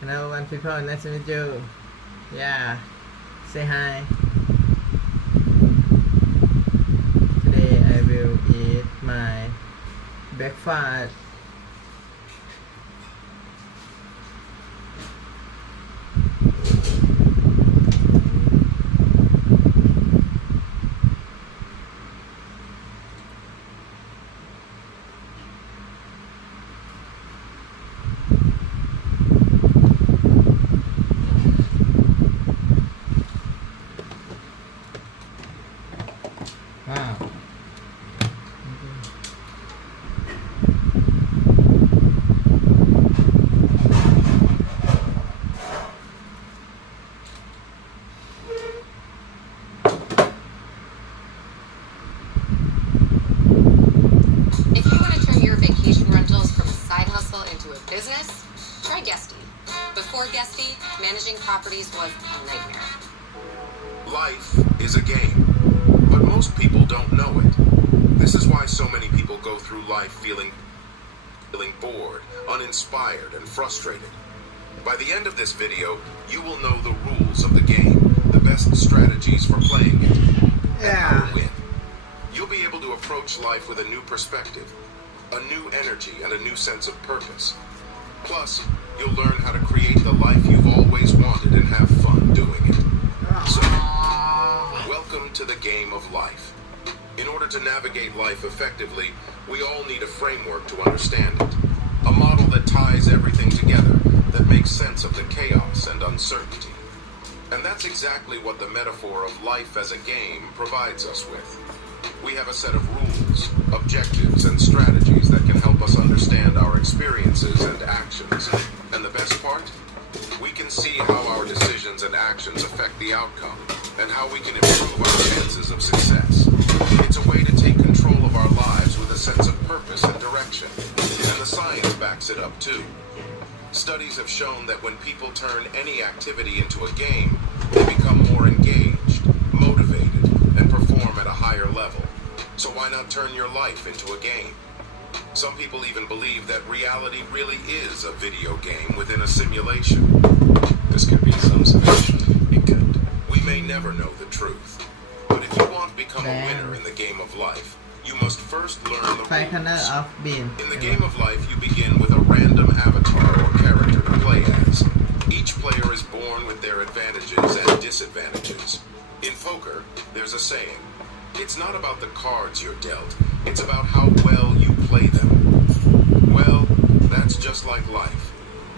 Hello, one people. Nice to meet you. Yeah, say hi. Today I will eat my breakfast. Wow. If you want to turn your vacation rentals from a side hustle into a business, try Guesty. Before Guesty, managing properties was a nightmare. Life is a game, but most people don't know it. This is why so many people go through life feeling bored, uninspired, and frustrated. By the end of this video, you will know the rules of the game, the best strategies for playing it, and how to win. You'll be able to approach life with a new perspective, a new energy, and a new sense of purpose. Plus, you'll learn how to create the life you've always wanted and have fun doing it. So, welcome to the game of life. In order to navigate life effectively, we all need a framework to understand it. A model that ties everything together, that makes sense of the chaos and uncertainty. And that's exactly what the metaphor of life as a game provides us with. We have a set of rules, objectives, and strategies that can help us understand our experiences and actions. And the best part? We can see how our decisions and actions affect the outcome, and how we can improve our chances of success. It's a way to take control of our lives with a sense of purpose and direction. And the science backs it up too. Studies have shown that when people turn any activity into a game, they become more engaged, motivated, and perform at a higher level. So why not turn your life into a game? Some people even believe that reality really is a video game within a simulation. This could be some solution. It could. We may never know the truth. But if you want to become a winner in the game of life, you must first learn the rules. In the game of life, you begin with a random avatar or character to play as. Each player is born with their advantages and disadvantages. In poker, there's a saying. It's not about the cards you're dealt, it's about how well you play them. Well, that's just like life.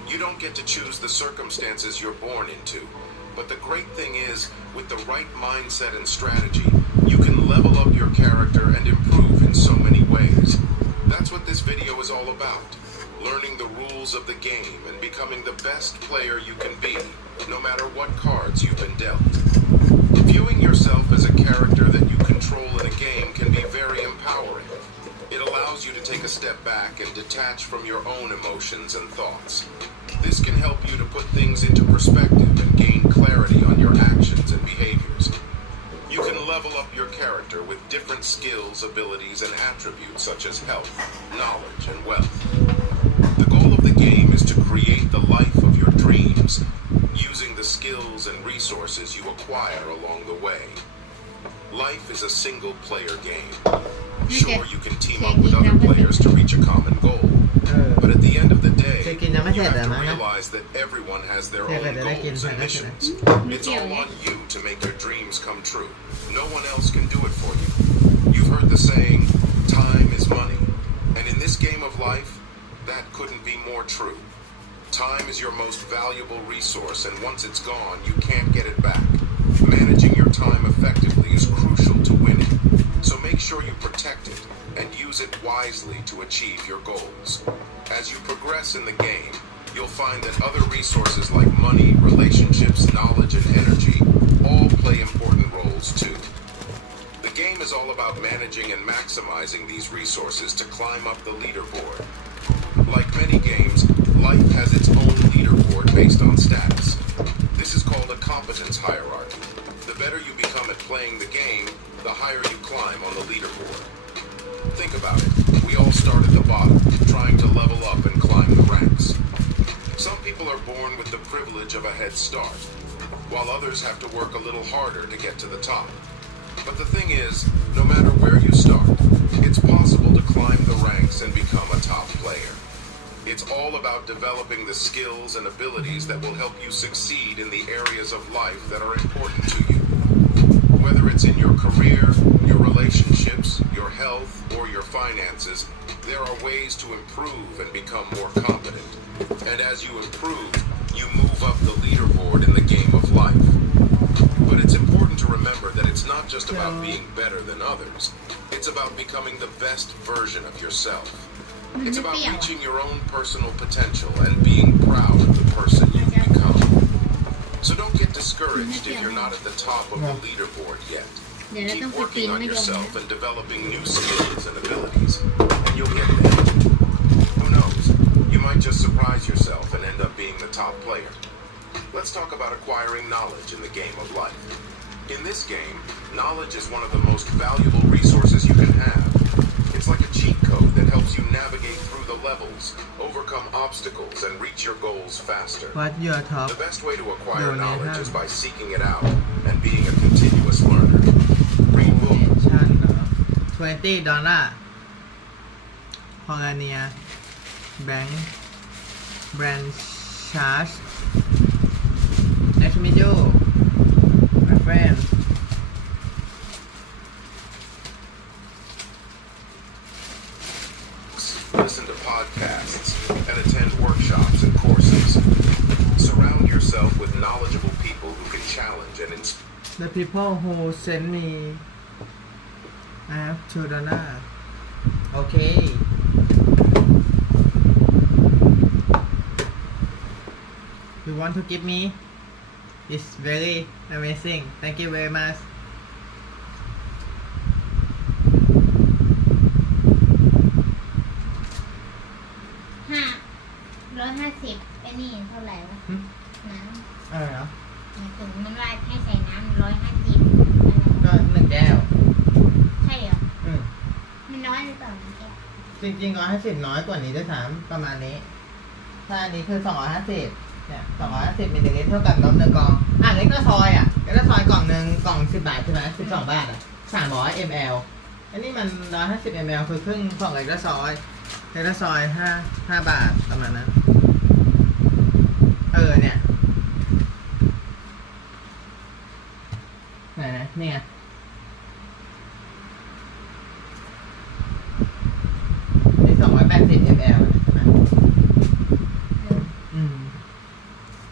You don't get to choose the circumstances you're born into, but the great thing is, with the right mindset and strategy, you can level up your character and improve in so many ways. That's what this video is all about. Learning the rules of the game and becoming the best player you can be, no matter what cards you've been dealt. Viewing yourself as a character that you control in a game can be very empowering. It allows you to take a step back and detach from your own emotions and thoughts. This can help you to put things into perspective and gain clarity on your actions and behaviors. You can level up your character with different skills, abilities, and attributes such as health, knowledge, and wealth. The goal of the acquire along the way. Life is a single-player game. Sure, you can team up with other players to reach a common goal. เออ But at the end of the day, จะกินยังไม่ you เสร็จ have เหรอ to มั้งนะ realize that everyone has their เสร็จ own ก็จะได้กิน goals ใช่ and ไหมใช่ไหม missions. It's all on you to make your dreams come true. No one else can do it for you. You've heard the saying, time is money. And in this game of life, that couldn't be more true. Time is your most valuable resource, and once it's gone, you can't get it back. Managing your time effectively is crucial to winning. So make sure you protect it and use it wisely to achieve your goals. As you progress in the game, you'll find that other resources like money, relationships, knowledge, and energy all play important roles too. The game is all about managing and maximizing these resources to climb up the leaderboard. Like many games, life has its own leaderboard based on status. This is called a competence hierarchy. The better you become at playing the game, the higher you climb on the leaderboard. Think about it. We all start at the bottom, trying to level up and climb the ranks. Some people are born with the privilege of a head start, while others have to work a little harder to get to the top. But the thing is, no matter where you start, it's possible to climb the ranks and become a top player. It's all about developing the skills and abilities that will help you succeed in the areas of life that are important to you. Whether it's in your career, your relationships, your health, or your finances, there are ways to improve and become more competent. And as you improve, you move up the leaderboard in the game of life. But it's important to remember that it's not just about being better than others. It's about becoming the best version of yourself. It's about reaching your own personal potential and being proud of the person you've become. So don't get discouraged if you're not at the top of the leaderboard yet. เดี๋ยวเราต้อง Keep ไปปีน working on มะยม yourself นะ and developing new skills and abilities, and you'll get there. Who knows? You might just surprise yourself and end up being the top player. Let's talk about acquiring knowledge in the game of life. In this game, knowledge is one of the most valuable resources you can have. It's like a cheat code that helps you navigate through the levels, overcome obstacles, and reach your goals faster. What your top The best way to acquire Donation. knowledge is by seeking it out and being a continuous learner. Read books. donation เหรอ$20 Polonia Bank Brand Charge Nice to meet you my friend Listen to podcasts and attend workshops and courses. Surround yourself with knowledgeable people who can challenge and inspire. The people who send me I have $2 okay you want to give me it's very amazing thank you very much 550ไอ้นี่เท่าไหร่วะ หึ น้ อะไรเหรอ ำหมายถึงมันว่าให้ใส่น้ำ150 ก็1 แก้ว ใช่เหรอ อืม มันน้อยหรือเปล่ามันแค่ จริงๆ150น้อยกว่านี้ด้วยซ้ำประมาณนี้ ถ้าอันนี้คือ250เนี่ย250มิลลิลิตรเท่ากับนม1 กล่องเล็กกระซอยเล็กกระซอยกล่องหนึ่งกล่อง10 บาทใช่ไหม12 บาท300 ml อันนี้มัน150 ml คือครึ่งของเล็กกระซอยเล็กกระซอย5 บาทประมาณนั้นเนี่ยไหนนี่ไงนี่280 ml ใช่ไหม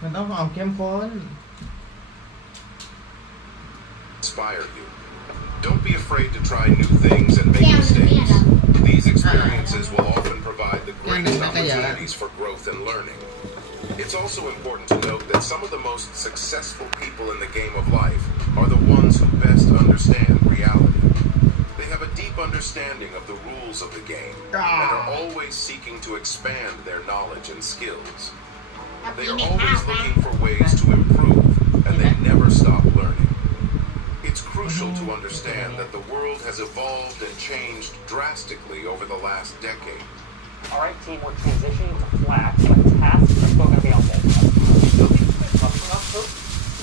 มันต้องความเข้มข้น Inspire you. Don't be afraid to try new things and make mistakes. These experiences will often provide the greatest opportunities for growth and learning. It's also important to note that some of the most successful people in the game of life are the ones who best understand reality. They have a deep understanding of the rules of the game and are always seeking to expand their knowledge and skills. They are always looking for ways to improve, and they never stop learning. It's crucial to understand that the world has evolved and changed drastically over the last decade. All right, team, we're transitioning to flat, but tasks are still going to be on multiple.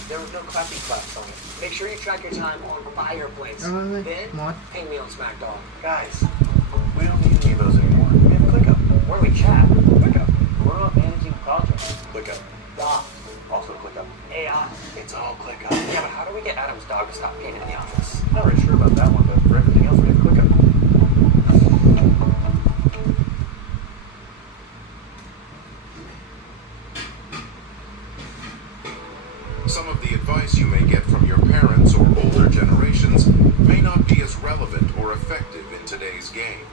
There was no clappy claps on it. Make sure you track your time on fireplace. Then, Mod ping me on SmackDown. Guys, we don't need any of those anymore. We have ClickUp. Where do we chat? ClickUp. We're not managing projects. ClickUp. Doc, Also ClickUp. AI. It's all ClickUp. Yeah, but how do we get Adam's dog to stop peeing in the office? Not really sure about that one, but for everything else, we have ClickUp. Some of the advice you may get from your parents or older generations may not be as relevant or effective in today's game.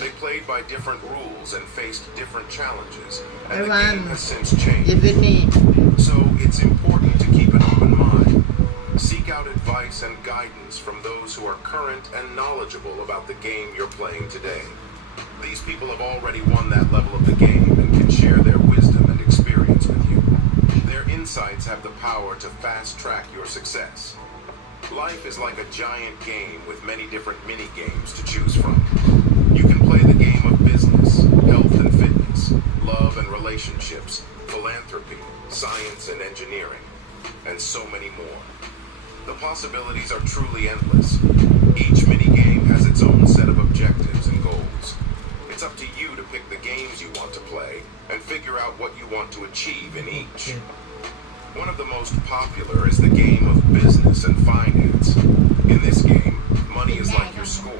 They played by different rules and faced different challenges, and the game has since changed. Is with me. So it's important to keep an open mind. Seek out advice and guidance from those who are current and knowledgeable about the game you're playing today. These people have already won that level of the game and can share their wisdom and experience with you. Their insights have the power to fast-track your success. Life is like a giant game with many different mini-games to choose from. You can play the game of business, health and fitness, love and relationships, philanthropy, science and engineering, and so many more. The possibilities are truly endless. Each mini-game has its own set of objectives and goals. It's up to you to pick the games you want to play and figure out what you want to achieve in each. One of the most popular is the game of business and finance. In this game, money is like your score.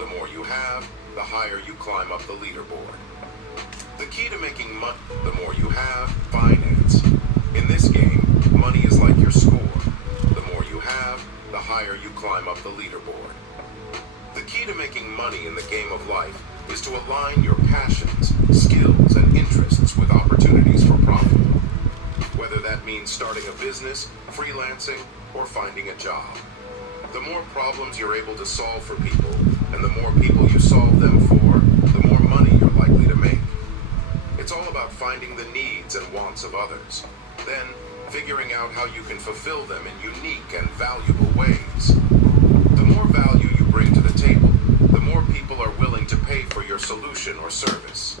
The more you have, the higher you climb up the leaderboard. The key to making money, the more you have, finance. In this game, money is like your score. The more you have, the higher you climb up the leaderboard. The key to making money in the game of life is to align your passions, skills, and interests with opportunities for profit. Whether that means starting a business, freelancing, or finding a job. The more problems you're able to solve for people, and the more people you solve them for, the more money you're likely to make. It's all about finding the needs and wants of others, then figuring out how you can fulfill them in unique and valuable ways. The more value you bring to the table, the more people are willing to pay for your solution or service.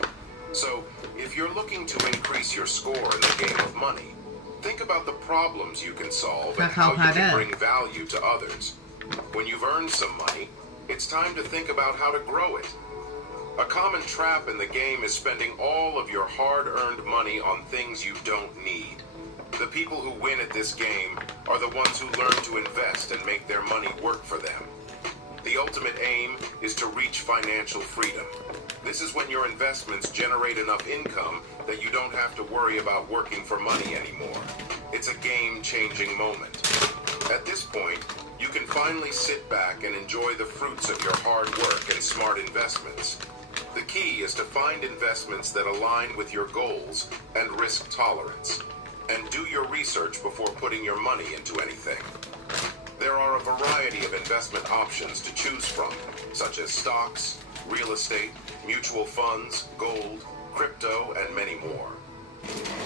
So, if you're looking to increase your score in the game of money, think about the problems you can solve and how you can bring value to others. When you've earned some money, it's time to think about how to grow it. A common trap in the game is spending all of your hard-earned money on things you don't need. The people who win at this game are the ones who learn to invest and make their money work for them. The ultimate aim is to reach financial freedom. This is when your investments generate enough income that you don't have to worry about working for money anymore. It's a game-changing moment. At this point, you can finally sit back and enjoy the fruits of your hard work and smart investments. The key is to find investments that align with your goals and risk tolerance. And do your research before putting your money into anything. There are a variety of investment options to choose from, such as stocks, real estate, mutual funds, gold, crypto, and many more.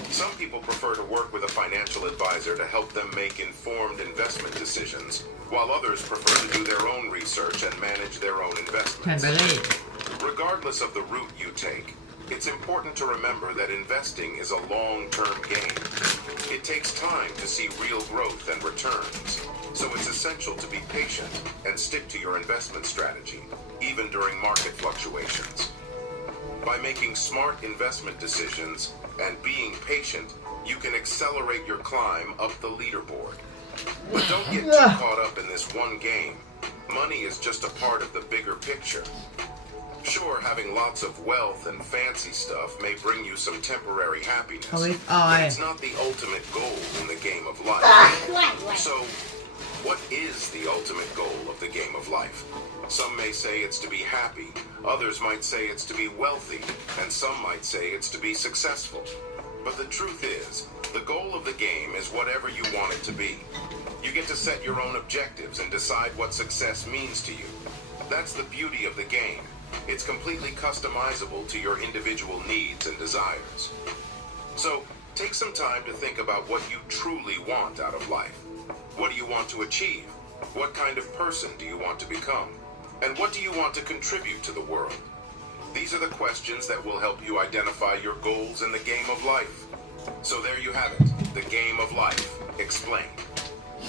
Some people prefer to work with a financial advisor to help them make informed investment decisions, while others prefer to do their own research and manage their own investments. Regardless of the route you take, it's important to remember that investing is a long-term game. It takes time to see real growth and returns, so it's essential to be patient and stick to your investment strategy, even during market fluctuations. By making smart investment decisions and being patient, you can accelerate your climb up the leaderboard. But don't get too caught up in this one game. Money is just a part of the bigger picture. Sure, having lots of wealth and fancy stuff may bring you some temporary happiness, but it's not the ultimate goal in the game of life. So, what is the ultimate goal of the game of life? Some may say it's to be happy, others might say it's to be wealthy, and some might say it's to be successful. But the truth is, the goal of the game is whatever you want it to be. You get to set your own objectives and decide what success means to you. That's the beauty of the game. It's completely customizable to your individual needs and desires. So, take some time to think about what you truly want out of life. What do you want to achieve? What kind of person do you want to become? And what do you want to contribute to the world? These are the questions that will help you identify your goals in the game of life. So there you have it. The game of life, explained.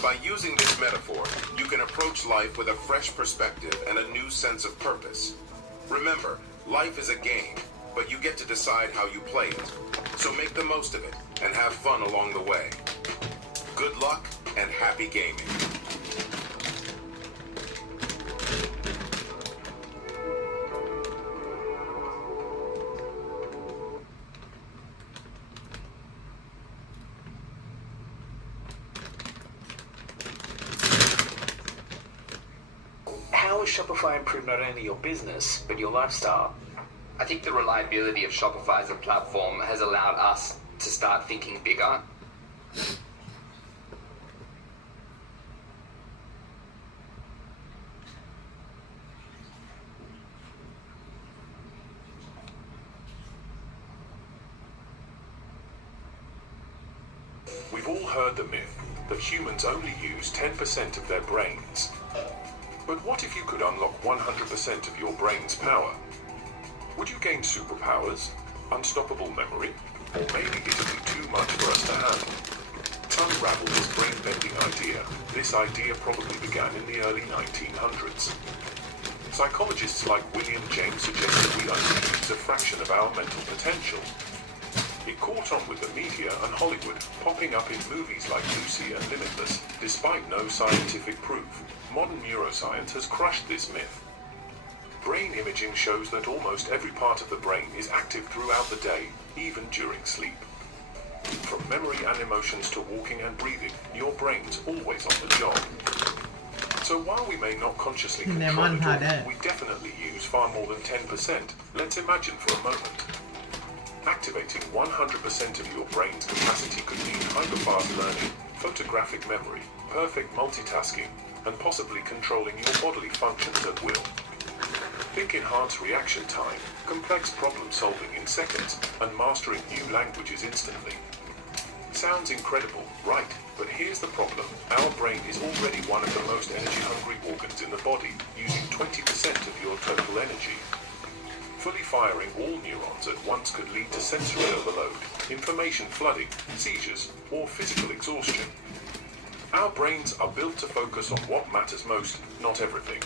By using this metaphor, you can approach life with a fresh perspective and a new sense of purpose. Remember, life is a game, but you get to decide how you play it. So make the most of it and have fun along the way. Good luck and happy gaming. How has Shopify improved not only your business, but your lifestyle? I think the reliability of Shopify as a platform has allowed us to start thinking bigger. We've all heard the myth that humans only use 10% of their brains. But what if you could unlock 100% of your brain's power? Would you gain superpowers, unstoppable memory, or maybe it'd be too much for us to handle? To unravel this brain-bending idea, this idea probably began in the early 1900s. Psychologists like William James suggested we only use a fraction of our mental potential. It caught on with the media and Hollywood, popping up in movies like Lucy and Limitless, despite no scientific proof. Modern neuroscience has crushed this myth. Brain imaging shows that almost every part of the brain is active throughout the day, even during sleep. From memory and emotions to walking and breathing, your brain's always on the job. So while we may not consciously control it all, we definitely use far more than 10%. Let's imagine for a moment. Activating 100% of your brain's capacity could mean hyperfast learning, photographic memory, perfect multitasking, and possibly controlling your bodily functions at will. Think enhanced reaction time, complex problem solving in seconds, and mastering new languages instantly. Sounds incredible, right? But here's the problem. Our brain is already one of the most energy-hungry organs in the body, using 20% of your total energy. Fully firing all neurons at once could lead to sensory overload, information flooding, seizures, or physical exhaustion. Our brains are built to focus on what matters most, not everything,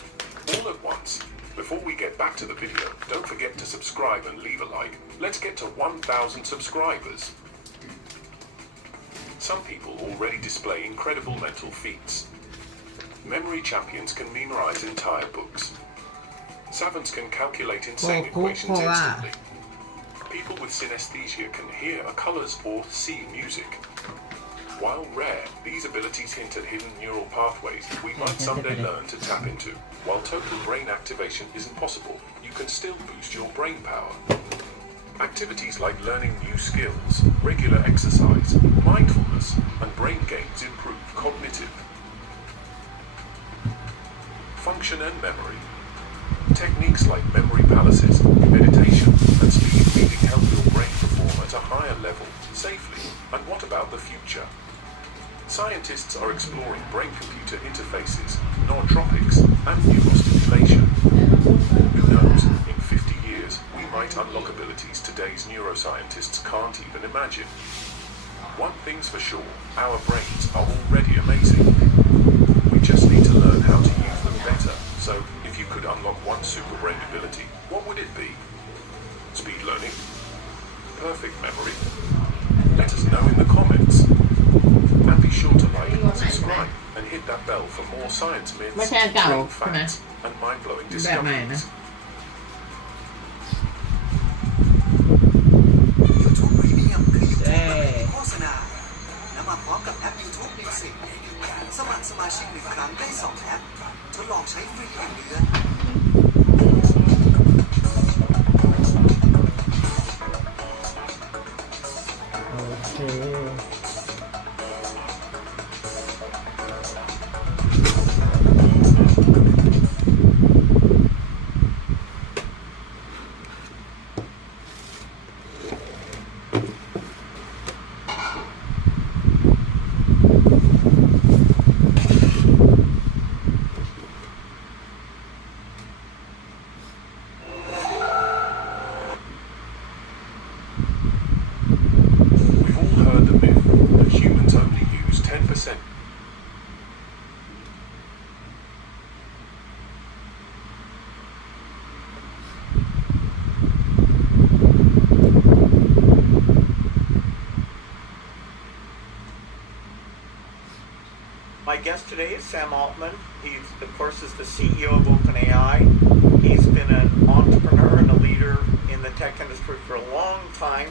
all at once. Before we get back to the video, don't forget to subscribe and leave a like. Let's get to 1,000 subscribers. Some people already display incredible mental feats. Memory champions can memorize entire books. Savants can calculate insane equations instantly. People with synesthesia can hear colors or see music. While rare, these abilities hint at hidden neural pathways we might someday learn to tap into. While total brain activation isn't possible, you can still boost your brain power. Activities like learning new skills, regular exercise, mindfulness, and brain games improve cognitive function and memory. Techniques like memory palaces, meditation, and speed reading help your brain perform at a higher level, safely. And what about the future? Scientists are exploring brain-computer interfaces, nootropics, and neurostimulation. Who knows, in 50 years, we might unlock abilities today's neuroscientists can't even imagine. One thing's for sure, our brains are already amazing. We just need to learn how to use them better. So, if you could unlock one super brain ability, what would it be? Speed learning? Perfect memory? Let us know in the comments. And be sure to like and subscribe and hit that bell for more science myths, brain facts, and mind-blowing discoveries. YouTube Premium คือ YouTube โฆษณาและมาพร้อมกับแอป YouTube Music สมัครสมาชิก1 ครั้งได้2 แอปทดลองใช้ฟรี1 เดือน โอเค We've all heard the My guest today is Sam Altman. He, of course, is the CEO of OpenAI. He's been an entrepreneur and a leader in the tech industry for a long time,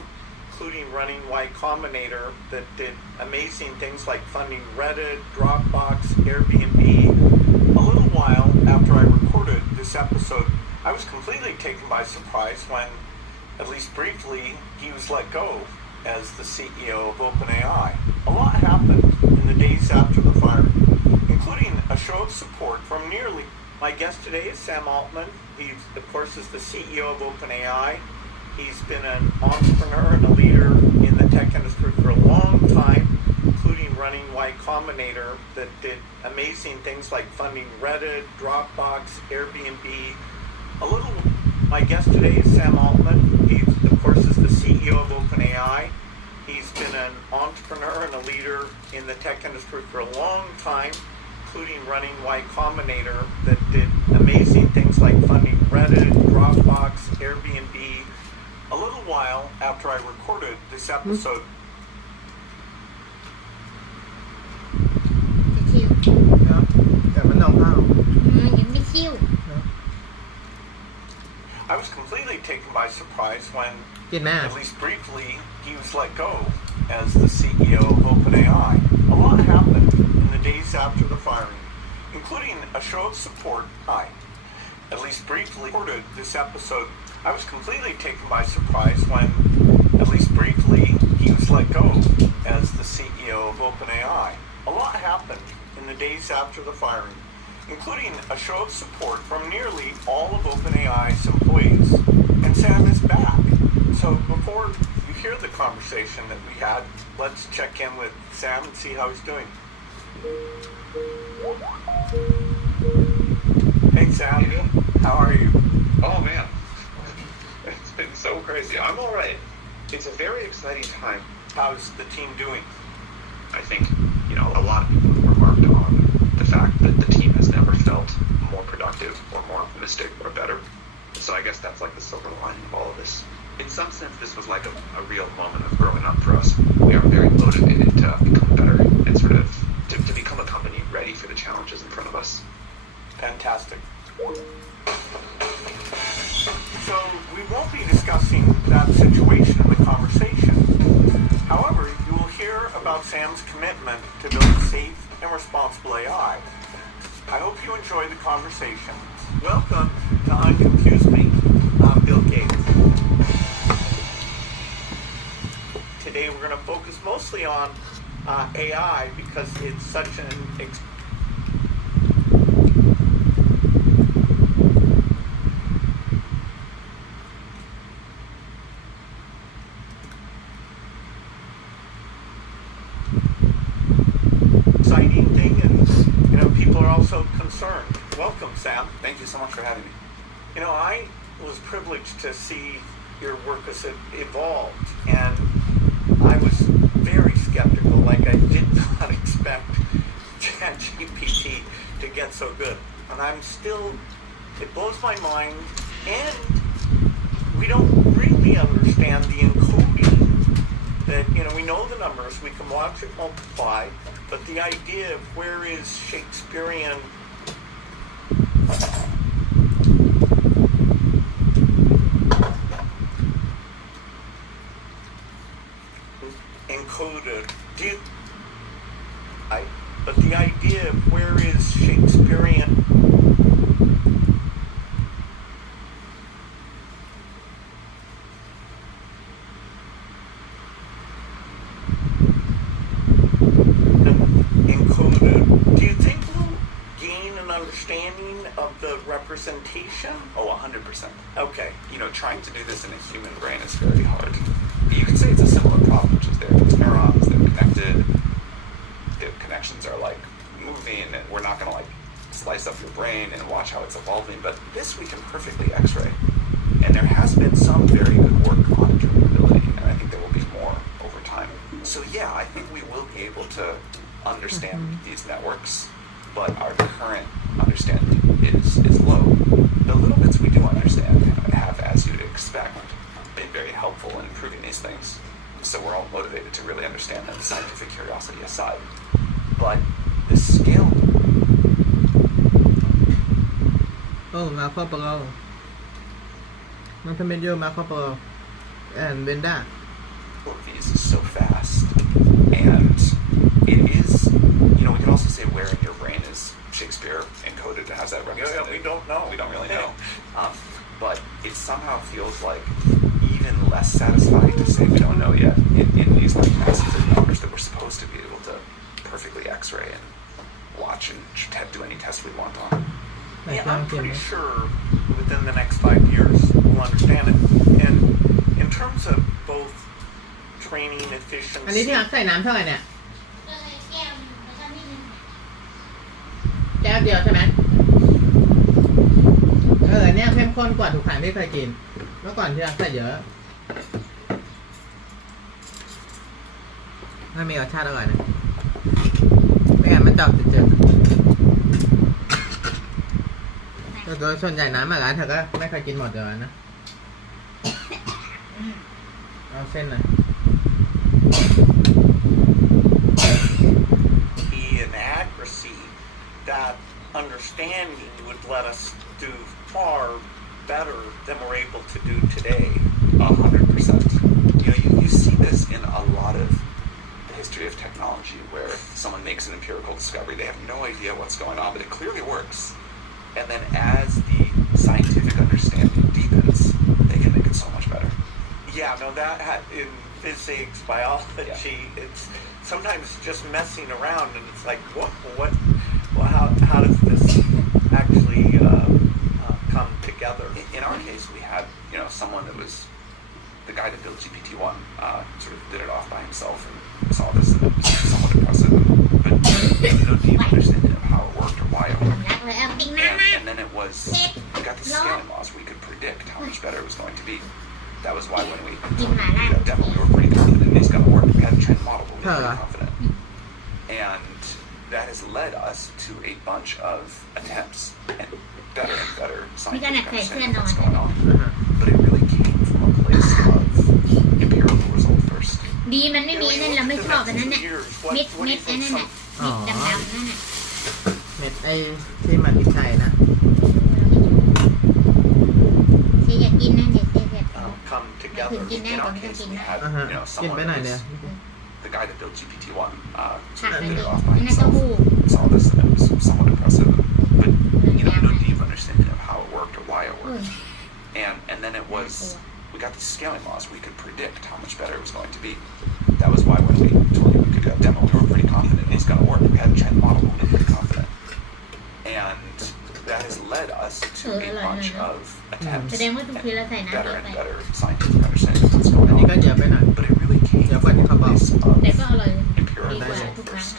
including running Y Combinator that did amazing things like funding Reddit, Dropbox, Airbnb. A little while after I recorded this episode, I was completely taken by surprise when, at least briefly, he was let go as the CEO of OpenAI. A lot happened in the days after the firing, including a show of support from nearly... My guest today is Sam Altman. He, of course, is the CEO of OpenAI. He's been an entrepreneur and a leader in the tech industry for a long time, including running Y Combinator that did amazing things like funding Reddit, Dropbox, Airbnb. My guest today is Sam Altman. He, of course, is the CEO of OpenAI. He's been an entrepreneur and a leader in the tech industry for a long time, including running Y Combinator that did amazing things like funding Reddit, Dropbox, Airbnb. A little while after I recorded this episode, จะชิว เนาะแต่มันนองข้าว ยังไม่ชิว I was completely taken by surprise when, กินไหม at least briefly, he was let go as the CEO of OpenAI. A lot happened in the days after the firing, including a show of support. At least briefly recorded this episode. I was completely taken by surprise when, at least briefly, he was let go as the CEO of OpenAI. A lot happened in the days after the firing, including a show of support from nearly all of OpenAI's employees. And Sam is back. So before you hear the conversation that we had, let's check in with Sam and see how he's doing. Hey Sam, how are you? Oh man, it's been so crazy. I'm all right. It's a very exciting time. How's the team doing? I think, a lot of people have remarked on the fact that the team has never felt more productive or more optimistic or better. So I guess that's like the silver lining of all of this. In some sense, this was like a real moment of growing up for us. We are very motivated to become better and sort of to become a company ready for the challenges in front of us. Fantastic. So we won't be discussing that situation in the conversation. However, you will hear about Sam's commitment to build safe and responsible AI. I hope you enjoy the conversation. Welcome to Unconfuse Me. I'm Bill Gates. Today we're going to focus mostly on AI because it's such an exciting thing, and people are also concerned. Welcome, Sam. Thank you so much for having me. I was privileged to see your work as it evolved, and I was very skeptical. Like, I did not expect ChatGPT to get so good, and it blows my mind, and we don't really understand the encoding that, we know the numbers, we can watch it multiply, but the idea of where is Shakespearean encoded, but the idea of where is Shakespearean encoded, do you think we'll gain an understanding of the representation? Oh, 100%. Okay. Trying to do this in a human brain is very hard. You could say it's a similar problem, which is there's neurons, they're connected, the connections are like moving, and we're not going to like slice up your brain and watch how it's evolving, but this we can perfectly x-ray. And there has been some very good work on durability, and I think there will be more over time. So yeah, I think we will be able to understand these networks, but our current understanding is low. The little bits we do understand have, as you'd expect, been very helpful in improving these things. So we're all motivated to really understand them, scientific curiosity aside. But the scale. Oh, Marco Polo. Multimedia Marco Polo. And Venda. Of these is so fast, and it is, we can also say where in your brain is Shakespeare encoded to have that represented. Yeah, we don't know. We don't really know. But it somehow feels like even less satisfying to say we don't know yet in these like masses of numbers that we're supposed to be able to perfectly X-ray and watch and do any test we want on. Yeah, I'm pretty sure within the next 5 years we'll understand it. And in terms of both training อันนี้ efficiency, ที่รักใส่น้ำเท่าไหร่เนี่ย ก็เลยแก้วหนึ่งแล้วก็นิดนึง แก้วเดียวใช่ไหมเนี่ยเข้มข้นกว่าทุกครั้งที่เคยกินเมื่อก่อนที่รักใส่เยอะไม่มีรสชาติอร่อยนะไม่งั้นมันจะเจืดๆแต่โดยส่วนใหญ่น้ำร้านเธอก็ไม่เคยกินหมดเลยนะเอาเส้นหน่อย and accuracy, that understanding would let us do far better than we're able to do today. 100%. You see this in a lot of the history of technology where someone makes an empirical discovery. They have no idea what's going on, but it clearly works. And then as the scientific understanding deepens, they can make it so much better. Yeah, no, in physics, biology, it's sometimes just messing around, and it's like, how does this actually come together? In our case, we had someone that was the guy that built GPT-1, sort of did it off by himself and saw this, and it was somewhat impressive, but no deep understanding of how it worked or why it worked. And then it was, we got the scaling laws. We could predict how much better it was going to be. That was why when we did a demo, we were pretty confident it's going to work. We had a trend model, but we were pretty confident. And that has led us to a bunch of attempts and better scientific understanding of what's going on. But it really came from a place of empirical result first. ดีมันไม่มีนั่นเราไม่ชอบอันนั้นน่ะเม็ดไอ้นั่นน่ะเม็ดดำๆนั่นน่ะ เม็ดไอ้ที่มันพริกไทยนะ เจ๊อยากกินนะเดี๋ยวเจ๊จะ Come together. In our case, we had someone that was the guy that built GPT-1, sort of did it off by himself. Saw this, and it was somewhat impressive, but no deep understanding of how it worked or why it worked. And then it was, we got these scaling laws. We could predict how much better it was going to be. That was why when we told you we could do a demo, we were pretty confident it's going to work. We had a trend model, we were pretty confident. And that has led us to a bunch of attempts and better scientific understanding of what's going on. But it really came from a place of empirical results.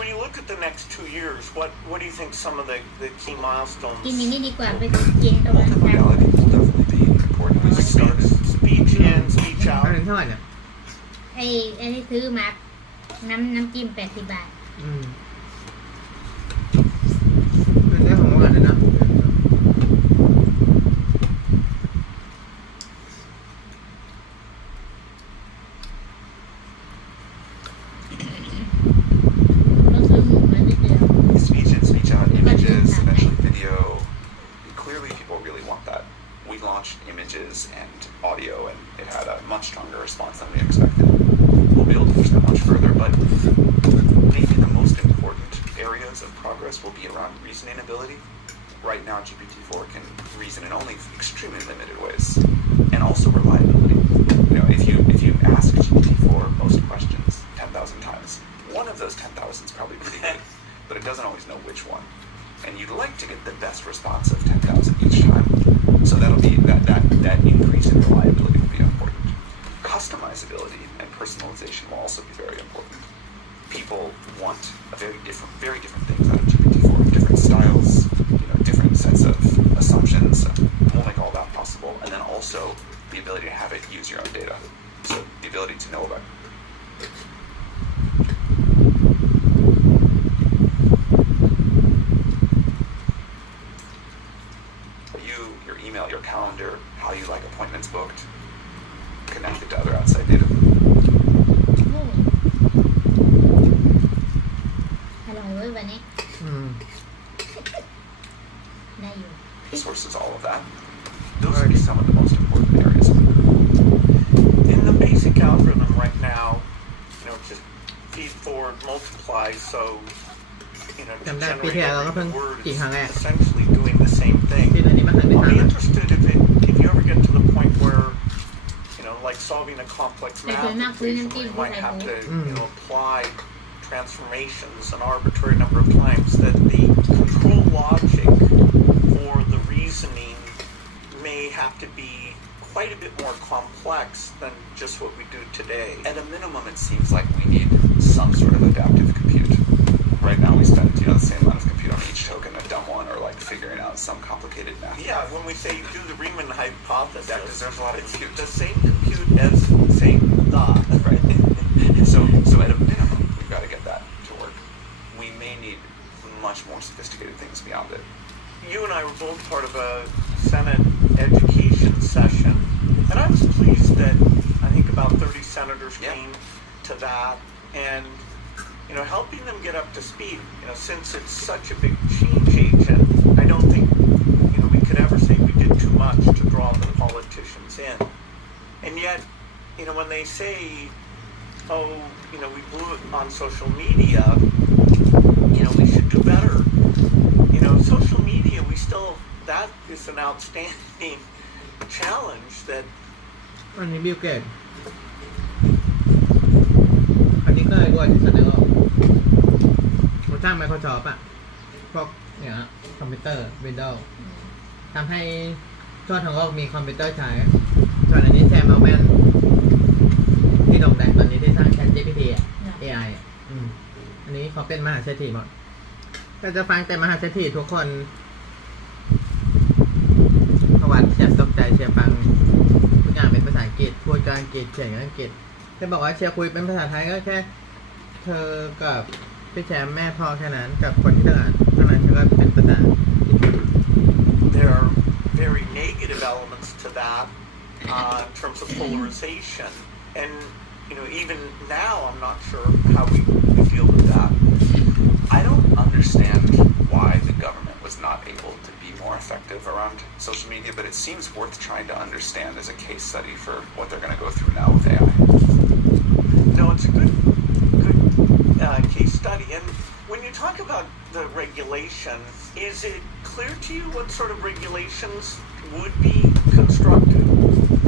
When you look at the next 2 years, what do you think some of the key milestones? กินอย่างนี้ดีกว่าไปกินตรงนั้น Multimodality will definitely be important. We started speech in, speech อัน out. นี้เท่าไหร่เนี่ย ไอ้ที่ซื้อมาน้ำจิ้ม80 บาท เป็นเรื่องของมันเลยนะ ต้องซื้อหมูมานิดเดียว speech in, speech out, images, eventually video. Clearly, people really want that. We launched images and audio, and it had a much stronger response than we expected. We'll be able to push that much further, but maybe the most important areas of progress will be around reasoning ability. Right now, GPT-4 can reason in only extremely limited ways, and also reliability. If you ask GPT-4 most questions 10,000 times, one of those 10,000 is probably pretty good, but it doesn't always know which one. And you'd like to get the best response of 10,000 each time. So that'll be that increase in reliability will be important. Customizability and personalization will also be very important. People want very different things out of GPT-4, different styles, different sets of assumptions. We'll make all that possible, and then also the ability to have it use your own data. So the ability to know about your email, your calendar, how you like appointments booked, connected to other outside data. อร่อยเว้ word multiply, so to จำได้ปี generate ที่แล้วเราก็เพิ่ง every word กี่ is ครั้งแรก essentially doing the same ที่ thing. อันนี้มาถึงที่ I'll สาม be แล้ว interested if you ever get to the point where, like solving a complex math equation where you might have to, apply transformations an arbitrary number of times, that the control logic for the reasoning may have to be quite a bit more complex than just what we do today. At a minimum, it seems like we need some sort of adaptive compute. Right now, we spend the same amount of compute on each token, a dumb one, or like figuring out some complicated math. Yeah, when we say you do the Riemann hypothesis, that deserves a lot of it's compute. the same compute as saying the. Right. So at a minimum, we've got to get that to work. We may need much more sophisticated things beyond it. You and I were both part of a Senate education session, and I was pleased that I think about 30 senators came to that, and helping them get up to speed. Since it's such a big change agent, I don't think we could ever say we did too much to draw the politicians in. And yet, when they say, oh, we blew it on social media, we should do better. Social media, that is an outstanding challenge that อันนี้บิลเกตอันนี้ก็เลยด้วยที่เสนอออกผมสร้าง Microsoft อะพวกคอมพิวเตอร์ Windows ทำให้ทั่วทั้งโลกมีคอมพิวเตอร์ใช้ส่วนอันนี้แซม Altman ที่โด่งดังตอนนี้ที่สร้าง ChatGPT AI อันนี้เขาเป็นมหาเศรษฐีหมดแต่จะฟังแต่มหาเศรษฐีทุกคนประวัติเชียร์ตกใจเชียร์ฟังทุกอย่างเป็นภาษาอังกฤษพูดอังกฤษเขียนอังกฤษจะบอกว่าเชียร์คุยเป็นภาษาไทยก็แค่เธอกับพี่แชมป์แม่พ่อแค่นั้นกับคนที่อ่านเท่านั้นเธอก็เป็นภาษา There are very negative elements to that in terms of polarization, and even now I'm not sure how we deal with that. I don't understand why the government was not able to be more effective around social media, but it seems worth trying to understand as a case study for what they're going to go through now with AI. No, it's a good case study. And when you talk about the regulation, is it clear to you what sort of regulations would be constructed?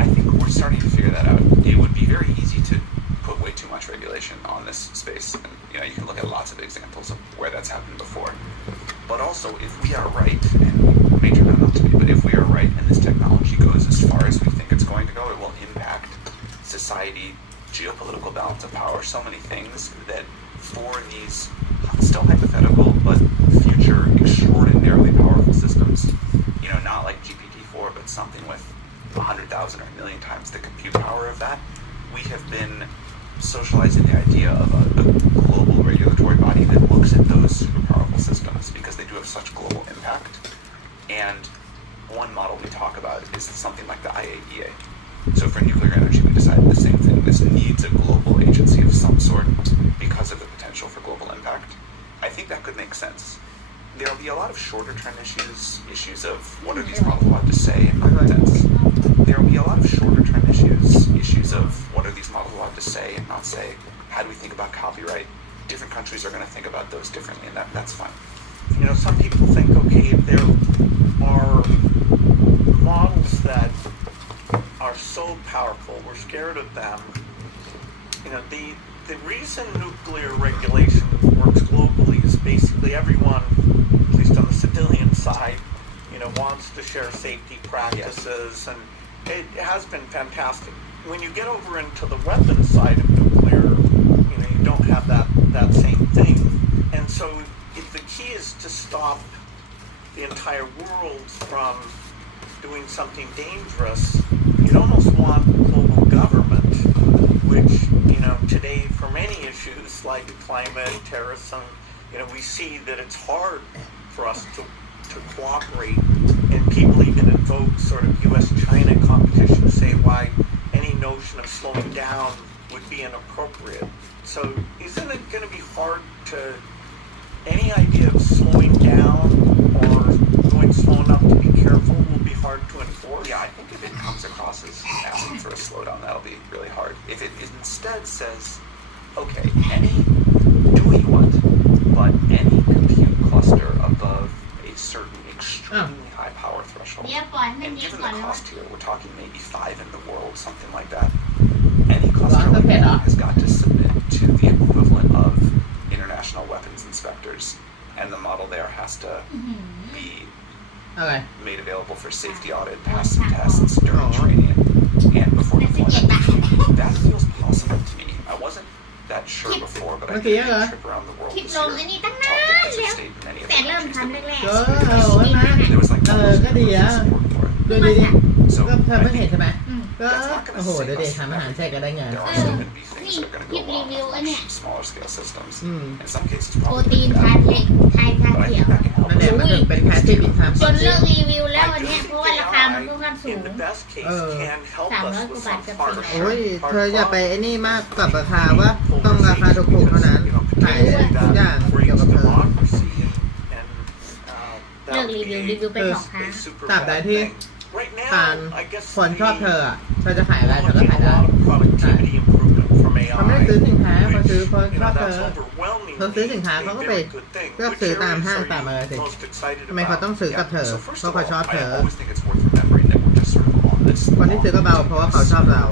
I think we're starting to figure that out. It would be very easy to put way too much regulation on this space, and you can look at lots of examples of where that's happened before. But also, if we are right, and we may turn out not to be, but if we are right and this technology goes as far as we think it's going to go, it will impact society, geopolitical balance of power, so many things that for these still hypothetical but future extraordinarily powerful systems, not like GPT-4, but something with 100,000 or a million times the compute power of that, we have been socializing the idea of a global regulatory body that looks at those super powerful systems because they do have such global impact. And one model we talk about is something like the IAEA. So for nuclear energy, we decided the same thing. This needs a global agency of some sort because of the potential for global impact. I think that could make sense. There'll be a lot of shorter term issues of what are these models allowed to say and not sense. There will be a lot of shorter term issues of what are these models allowed to say and not say. How do we think about copyright? Different countries are going to think about those differently, and that's fine. Some people think, okay, if there are models that are so powerful, we're scared of them. The reason nuclear regulation works globally is basically everyone, at least on the civilian side, wants to share safety practices, and it has been fantastic. When you get over into the weapons side of nuclear, you don't have that same thing. And so if the key is to stop the entire world from doing something dangerous, you'd almost want global government, which, today for many issues like climate, terrorism, we see that it's hard for us to cooperate, and people even invoke sort of U.S.-China competition to say why any notion of slowing down would be inappropriate. So isn't it going to be hard to, any idea of slowing down or going slow enough to be careful will be hard to enforce? Yeah, I think if it comes across as asking for a slowdown, that'll be really hard. If it instead says, okay, any but any compute cluster above a certain extremely high power threshold, เดี๋ยวปล่อยให้มัน and เย็น given ก่อน the แล้ว cost here, we're talking maybe 5 in the world, something like that. Any cluster like that has got to submit to the equivalent of international weapons inspectors, and the model there has to be อะไร made available for safety audit, pass some tests during training, and before deployment. That feels possible to me. I wasn't that sure before, but I did a trip around the world คลิป this ลง year. อันนี้ตั้ง Talked นาน to heads of แล้ว state in many of แต่ the เริ่ม countries ทำ that แรก เออเอาไว้มา there was like เออก็ดีอ่ะ support for it. ดูดี So ก็เธอ I ไม่เห็น think ใช่ไหม ก็ that's not โอ้ going โห to เดี๋ยว save เด็ก us ทำอาหาร from เสร็จก็ได้เงิน There are still going to be things that are going to go wrong with much smaller scale systems. In some cases, โปร probably ตีน bad. ทาเทไทยทา But I เขียว think that can help นั่นแหละ us. มันถึงเป็นแพสซีฟอินคัม จนเลิกรีวิวแล้ววันเนี้ยเพราะว่าราคามันค่อนข้างสู in ง the best case, can help 300 us ก with ว่าบาท some จะ hard ปี โอ้ย hard เธออย่าไป problems. ไอ้นี่มากกับราคาว่าต้องราคาถูกๆเท่านั้น ขายทุกอย่างเกี่ยว brings กับเธอ democracy and เลิก that รี would วิว be รีวิวไป คือ สองครั้ง a super ตราบใด bad ที่ thing. Right การ now, I guess คนชอบเธอ we อ่ะ เธอจะขายอะไรเธอก็ looking ขาย at a ได้ lot of productivity improvement from เขาไม่ได้ AI. ซื้อสินค้าเขาซื้อเพราะ You ชอบ know, เธอ that's overwhelmingly เขาซื้อสินค้า a เขาก็ไป very good thing. ก็ Which ซื้อตาม areas ห้าง are ตามอะไร you สิ most excited ทำไมเขาต้อง about? ซื้อกับเธอ So เพ first ราะ of เขา all, ชอบเธ I อ always think it's worth remembering that we're just sort of on this คนที่ซื้อกับเราเพราะว่าเขาชอบเรา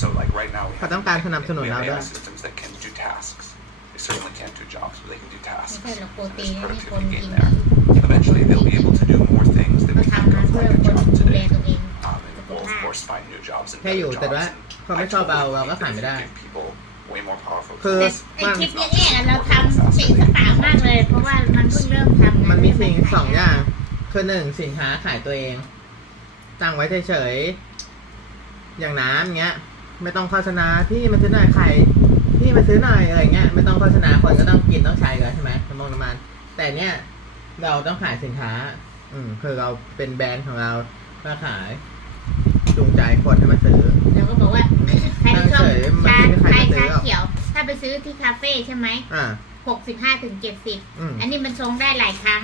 So like right now we เขา have ต้องการสนับสนุน we เรา have ด้วย AI systems that can do tasks. They certainly can't do jobs, but they can do ไม่ tasks. ใช่หรอกโปร And ตีน there's นี่คน productivity กิน gain there. Eventually they'll be able to do more things than ก็ we think ทำมา of เพื่อ like a คน job ดูแล today. ตัวเอง And we'll of course find new jobs and แค่ better อยู่แต่ว่า jobs. เขา And ไม่ I ชอบเรา totally เราก็ believe ขาย that ไม่ if ได้ you give people way more powerful คือ tools, ไอคลิปแรกๆเราทำสีสปามากเลย เพราะว่ามันเพิ่งเริ่มทำ มันมีสิ่งสองอย่าง คือหนึ่งสินค้าขายตัวเอง ตั้งไว้เฉยๆ อย่างน้ำเงี้ย ไม่ต้องโฆษณาพี่มาซื้อหน่อยไข่พี่มาซื้อหน่อยอะไรเงี้ย ไม่ต้องโฆษณาคนก็ต้องกินต้องใช้กันใช่ไหมน้ำมัน แต่เนี้ยเราต้องขายสินค้า คือเราเป็นแบรนด์ของเรามาขายจูงใจคนให้มาซื้อ เราก็บอกว่าใครที่ชอบ มัน ชา ไม่มีใคร ไทย มาซื้อ ชา หรอก เขียว ถ้าไปซื้อที่คาเฟ่ใช่ไหม อ่า 65 ถึง อืม 70 อันนี้มันชงได้หลายครั้ง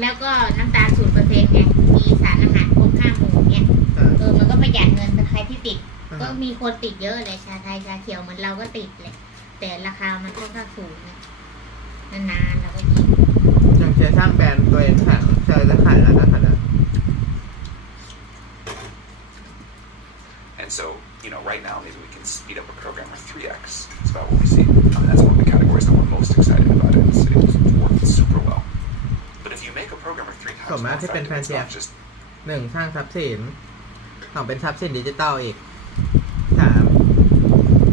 แล้วก็น้ำตาล0%ไง มีสารอาหารครบ5 หมู่เนี่ย มันก็ประหยัดเงินแต่ใครที่ติด ก็มีคนติดเยอะเลยชาไทยชาเขียวเหมือนเราก็ติดเลย แต่ราคามันค่อนข้างสูงนะนานๆเราก็กิน อย่างเชียร์ช่างแบรนด์ตัวเองแข่งเจอแล้วขายแล้วก็ขายแล้ว And so, you know, right now maybe we can speed up a program or 3x. It's about what we see. That's one of the categories that we're most excited about it. It's working super well. But if you make a program or 3 times more effective, it's not just หนึ่งสร้างทรัพย์สินสองเป็นทรัพย์สินดิจิตอลอีกสาม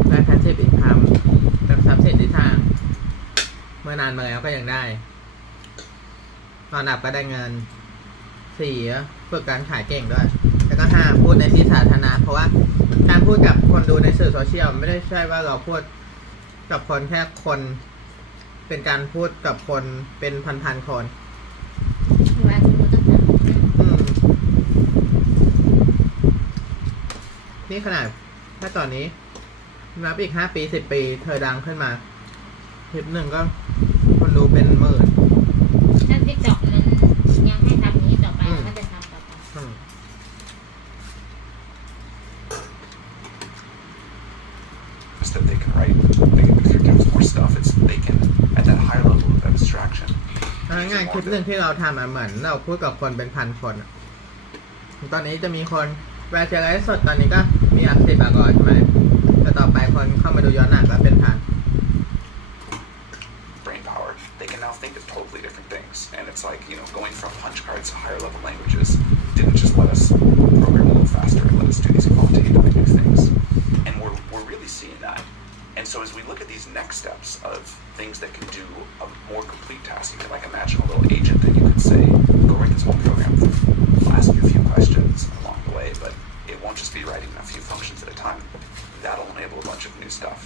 ได้แพสซีฟอินคัมเป็นทรัพย์สินที่สร้างเมื่อนานมาแล้วก็ยังได้ตอนดับก็ได้เงินสี่ฝึกการขายเก่งด้วยแล้วก็ห้าพูดในที่สาธารณะเพราะว่าการพูดกับคนดูในสื่อโซเชียลไม่ได้ใช่ว่าเราพูดกับคนแค่คนเป็นการพูดกับคนเป็นพันๆคนว่าคุณรู้ต้องทำ นี่ขนาดถ้าตอนนี้นับอีก5 ปี 10 ปีเธอดังขึ้นมาคลิปหนึ่งก็คนดูเป็นหมื่น ถ้าติ๊กต็อกมันยังให้ทำนี้ต่อไปมันก็จะทำต่อไป that they can write, they can do 3 times more stuff. It's they can at that higher level of abstraction. ง่ายๆคลิปหนึ่งที่เราทำเหมือนเราพูดกับคนเป็นพันคนตอนนี้จะมีคนแวร์เจอไลฟ์สดตอนนี้ก็มีอักษิบากรใช่ไหมแต่ต่อไปคนเข้ามาดูย้อนหลังก็เป็นพัน Brain power. They can now think of totally different things, and it's like, you know, going from punch cards to higher level languages didn't just let us program a little faster. It let us do these quantitative new things, and we're really seeing that. And so as we look at these next steps of things that can do a more complete task, you can like imagine a little agent that you could say, go write this whole program. I'll ask you a few questions along the way, but it won't just be writing a few functions at a time. That'll enable a bunch of new stuff.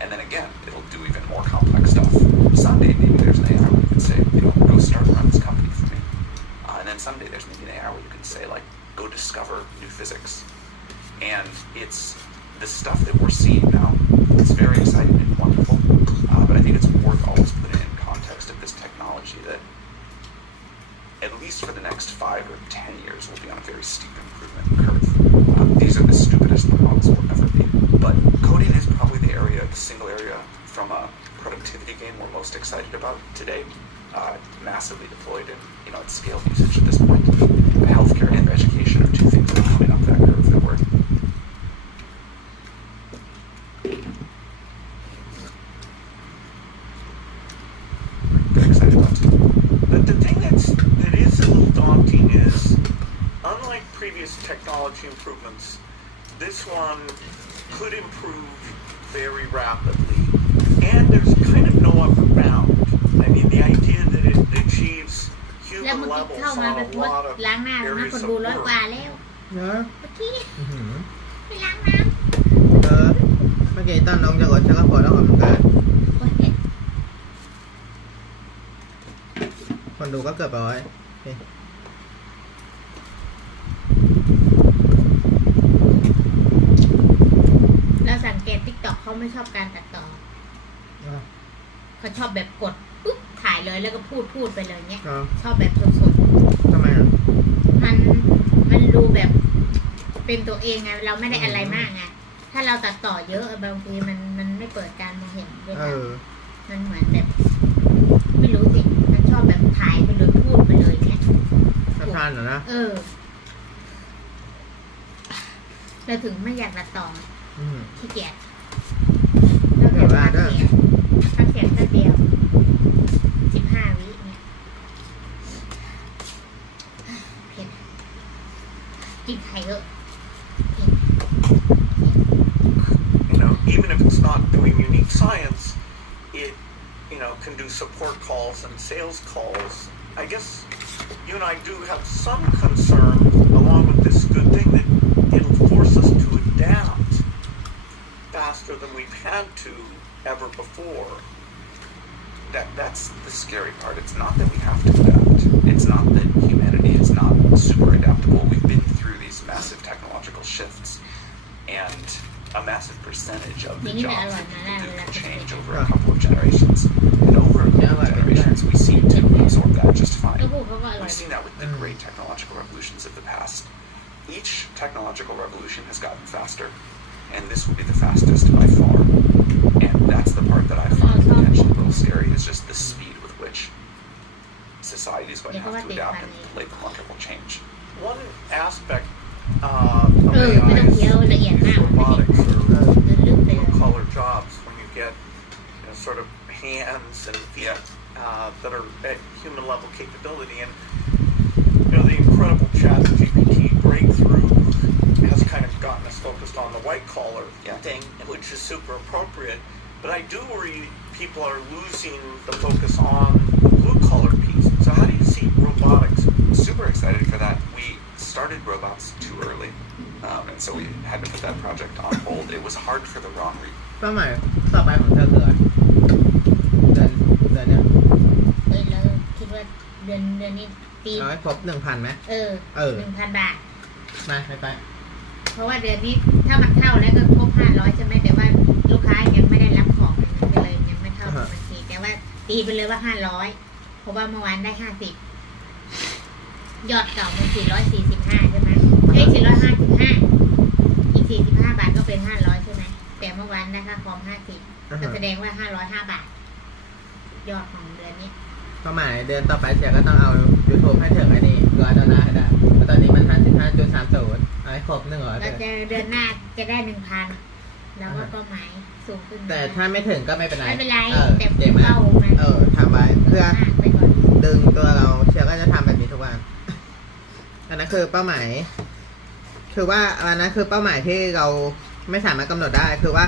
And then again, it'll do even more complex stuff. Someday maybe there's an AI where you can say, you know, go start and run this company for me. And then someday there's maybe an AI where you can say, like, go discover new physics. And it's the stuff that we're seeing now. It's very exciting and wonderful, but I think it's worth always putting in context of this technology that at least for the next 5 or 10 years will be on a very steep improvement curve. These are the stupidest the models will ever be. But coding is probably the single area from a productivity gain we're most today, massively deployed and at scale usage at this point. Healthcare and education are two things that are coming up that curve that we're excited about. But the thing that is a little daunting is, unlike previous technology improvements, this one could improve very rapidly, and there's kind of no upper bound. I mean, the idea that it achieves แล้ว human เมื่อกี้ levels เข้ามา on เป็น a พวก lot of ล้างหน้านะ areas คน of ดู100 กว่า work. แล้ว เนอะ เมื่อกี้ อื้อหือ ไปล้างน้ เมื่อกี้ตอนน้องจะกดชักกระโปรงแล้วออกกำลังกาย ำโอ้ยเผ็ด คนดูก็เกือบร้อยนี่ แล้วสังเกต TikTok เขาไม่ชอบการตัดต่อ อ่ะ เขาชอบแบบกดปุ๊บถ่ายเลยแล้วก็พูดไปเลยเนี้ย อ่ะ ชอบแบบสด ทำไมอ่ะ ๆมันดูแบบเป็นตัวเองไงเราไม่ได้อะไรมากไงถ้าเราตัดต่อเยอะบางทีมันไม่เปิดการมองเห็นด้วย เอ นะ อ มันเหมือนแบบ ไม่รู้สิมันชอบแบบถ่ายไปเลยพูดไปเลยเนี้ย ถ้าทานเหรอนะ เราถึงไม่อยากตัดต่อ อืม ขี้เกียจ เดี๋ยวว่าด้วย พักเสียงแค่เดียว15 วิเนี่ยเผ็ดกินไข่เยอะ Even if it's not doing unique science, it can do support calls and sales calls. I guess you and I do have some concern, along with this good thing, that it'll force us to adapt faster than we've had to ever before. That's the scary part. It's not that we have to adapt. It's not that humanity is not super adaptable. We've been through these massive technological shifts, and a massive percentage of the jobs that people do can change over a couple of generations. And over a couple of generations, we seem to absorb that just fine. We've seen that with the great technological revolutions of the past. Each technological revolution has gotten faster, and this will be the fastest by far. And that's the part that I find potentially a little scary, is just the speed with which society is going to have to adapt and the labor market will change. One aspect of AI's robotics or blue-collar jobs, when you get sort of hands and feet that are at human level capability, and the incredible ChatGPT breakthrough has kind of gotten us focused on the white collar thing, which is super appropriate. But I do worry people are losing the focus on the blue collar piece. So how do you see robotics? Super excited for that. We started robots too early, and so we had to put that project on hold. It was hard for the wrong reason. เป้าหมายต่อไปของเธอคืออะไรเดือนเนี้ย เราคิดว่าเดือนนี้ตี ร้อยครบ 1,000 ไหม 1,000 บาท มาไป เพราะว่าเดือนนี้ถ้ามันเข้าแล้วก็ครบ500ใช่ไหมแต่ว่าลูกค้ายังไม่ได้รับของมันก็เลยยังไม่เข้าบัญชีแต่ว่าตีไปเลยว่า500เพราะว่าเมื่อวานได้50ยอดเก่ามัน445ใช่ไหม455อีก45 บาทก็เป็น500ใช่ไหมแต่เมื่อวานได้ค่าคอม50ก็แสดงว่า505 บาทยอดของเดือนนี้ เป้าหมายเดือนต่อไปเสียก็ต้องเอา YouTube ให้ถึงไอ้นี่$100ให้ได้เพราะตอนนี้มัน 55.30 เอาให้ครบ100 เราจะเดือนหน้าจะได้ 1,000 แล้วก็เป้าหมายสูงขึ้น แต่ถ้าไม่ถึงก็ไม่เป็นไร ไม่เป็นไร แต่ เต็ม เป้า เป้ามัน ทำไว้เพื่อ ไปก่อน ดึงตัวเราเชียร์ก็จะทำแบบนี้ทุกวัน อันนั้นคือเป้าหมาย คือว่าอันนั้นคือเป้าหมายที่เราไม่สามารถกำหนดได้ คือว่า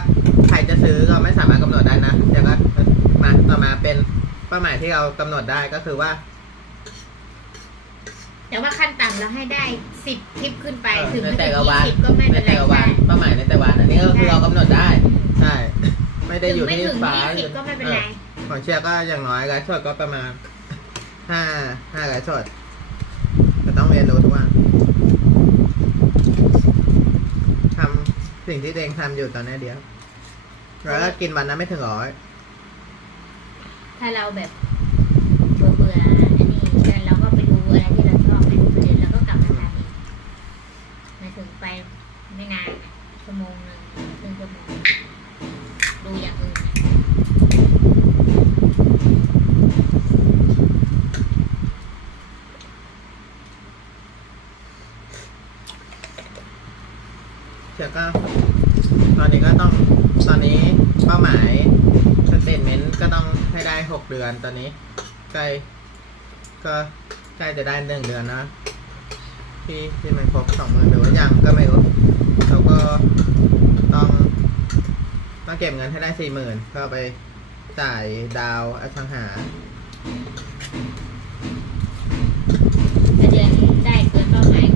ใครจะซื้อเราไม่สามารถกำหนดได้นะเชียร์ก็มาต่อมาเป็นเป้าหมายที่เรากำหนดได้ก็คือว่า แต่ว่าขั้นต่ำเราให้ได้10 คลิปขึ้นไปถึง ใน ไม่ แต่ ถึง ละวัน 20ก็ไม่เป็นไร ในแต่ละวันเป้าหมายในแต่ละวันอันนี้ก็คือเรากำหนดได้ ใช่ ไม่ได้อยู่ที่ฟ้า ถึง20ก็ไม่เป็นไร ของเชียร์ก็อย่างน้อยไลฟ์สดก็ประมาณ5ไลฟ์สดจะต้องเรียนรู้ทุกวันทำสิ่งที่ตัวเองทำอยู่ตอนนี้เดียวแล้วก็กินวันนั้นไม่ถึง100 ถ้าเราแบบเบื่ออันนี้แล้วเราก็ไปดูอะไรที่เราชอบในประเด็นแล้วก็กลับมาทำอีกมาถึงไปไม่นานชั่วโมงนึงครึ่งชั่วโมงดูอย่างอื่น ตอนนี้เป้าหมายสเตทเมนต์ก็ต้องให้ได้6 เดือนตอนนี้ใกล้จะได้1 เดือนนะที่มันครบ20,000หรือว่ายังก็ไม่รู้เราก็ต้องเก็บเงินให้ได้40,000เพื่อไปจ่ายดาวอสังหาแต่เดือนได้เกินเป้าหมาย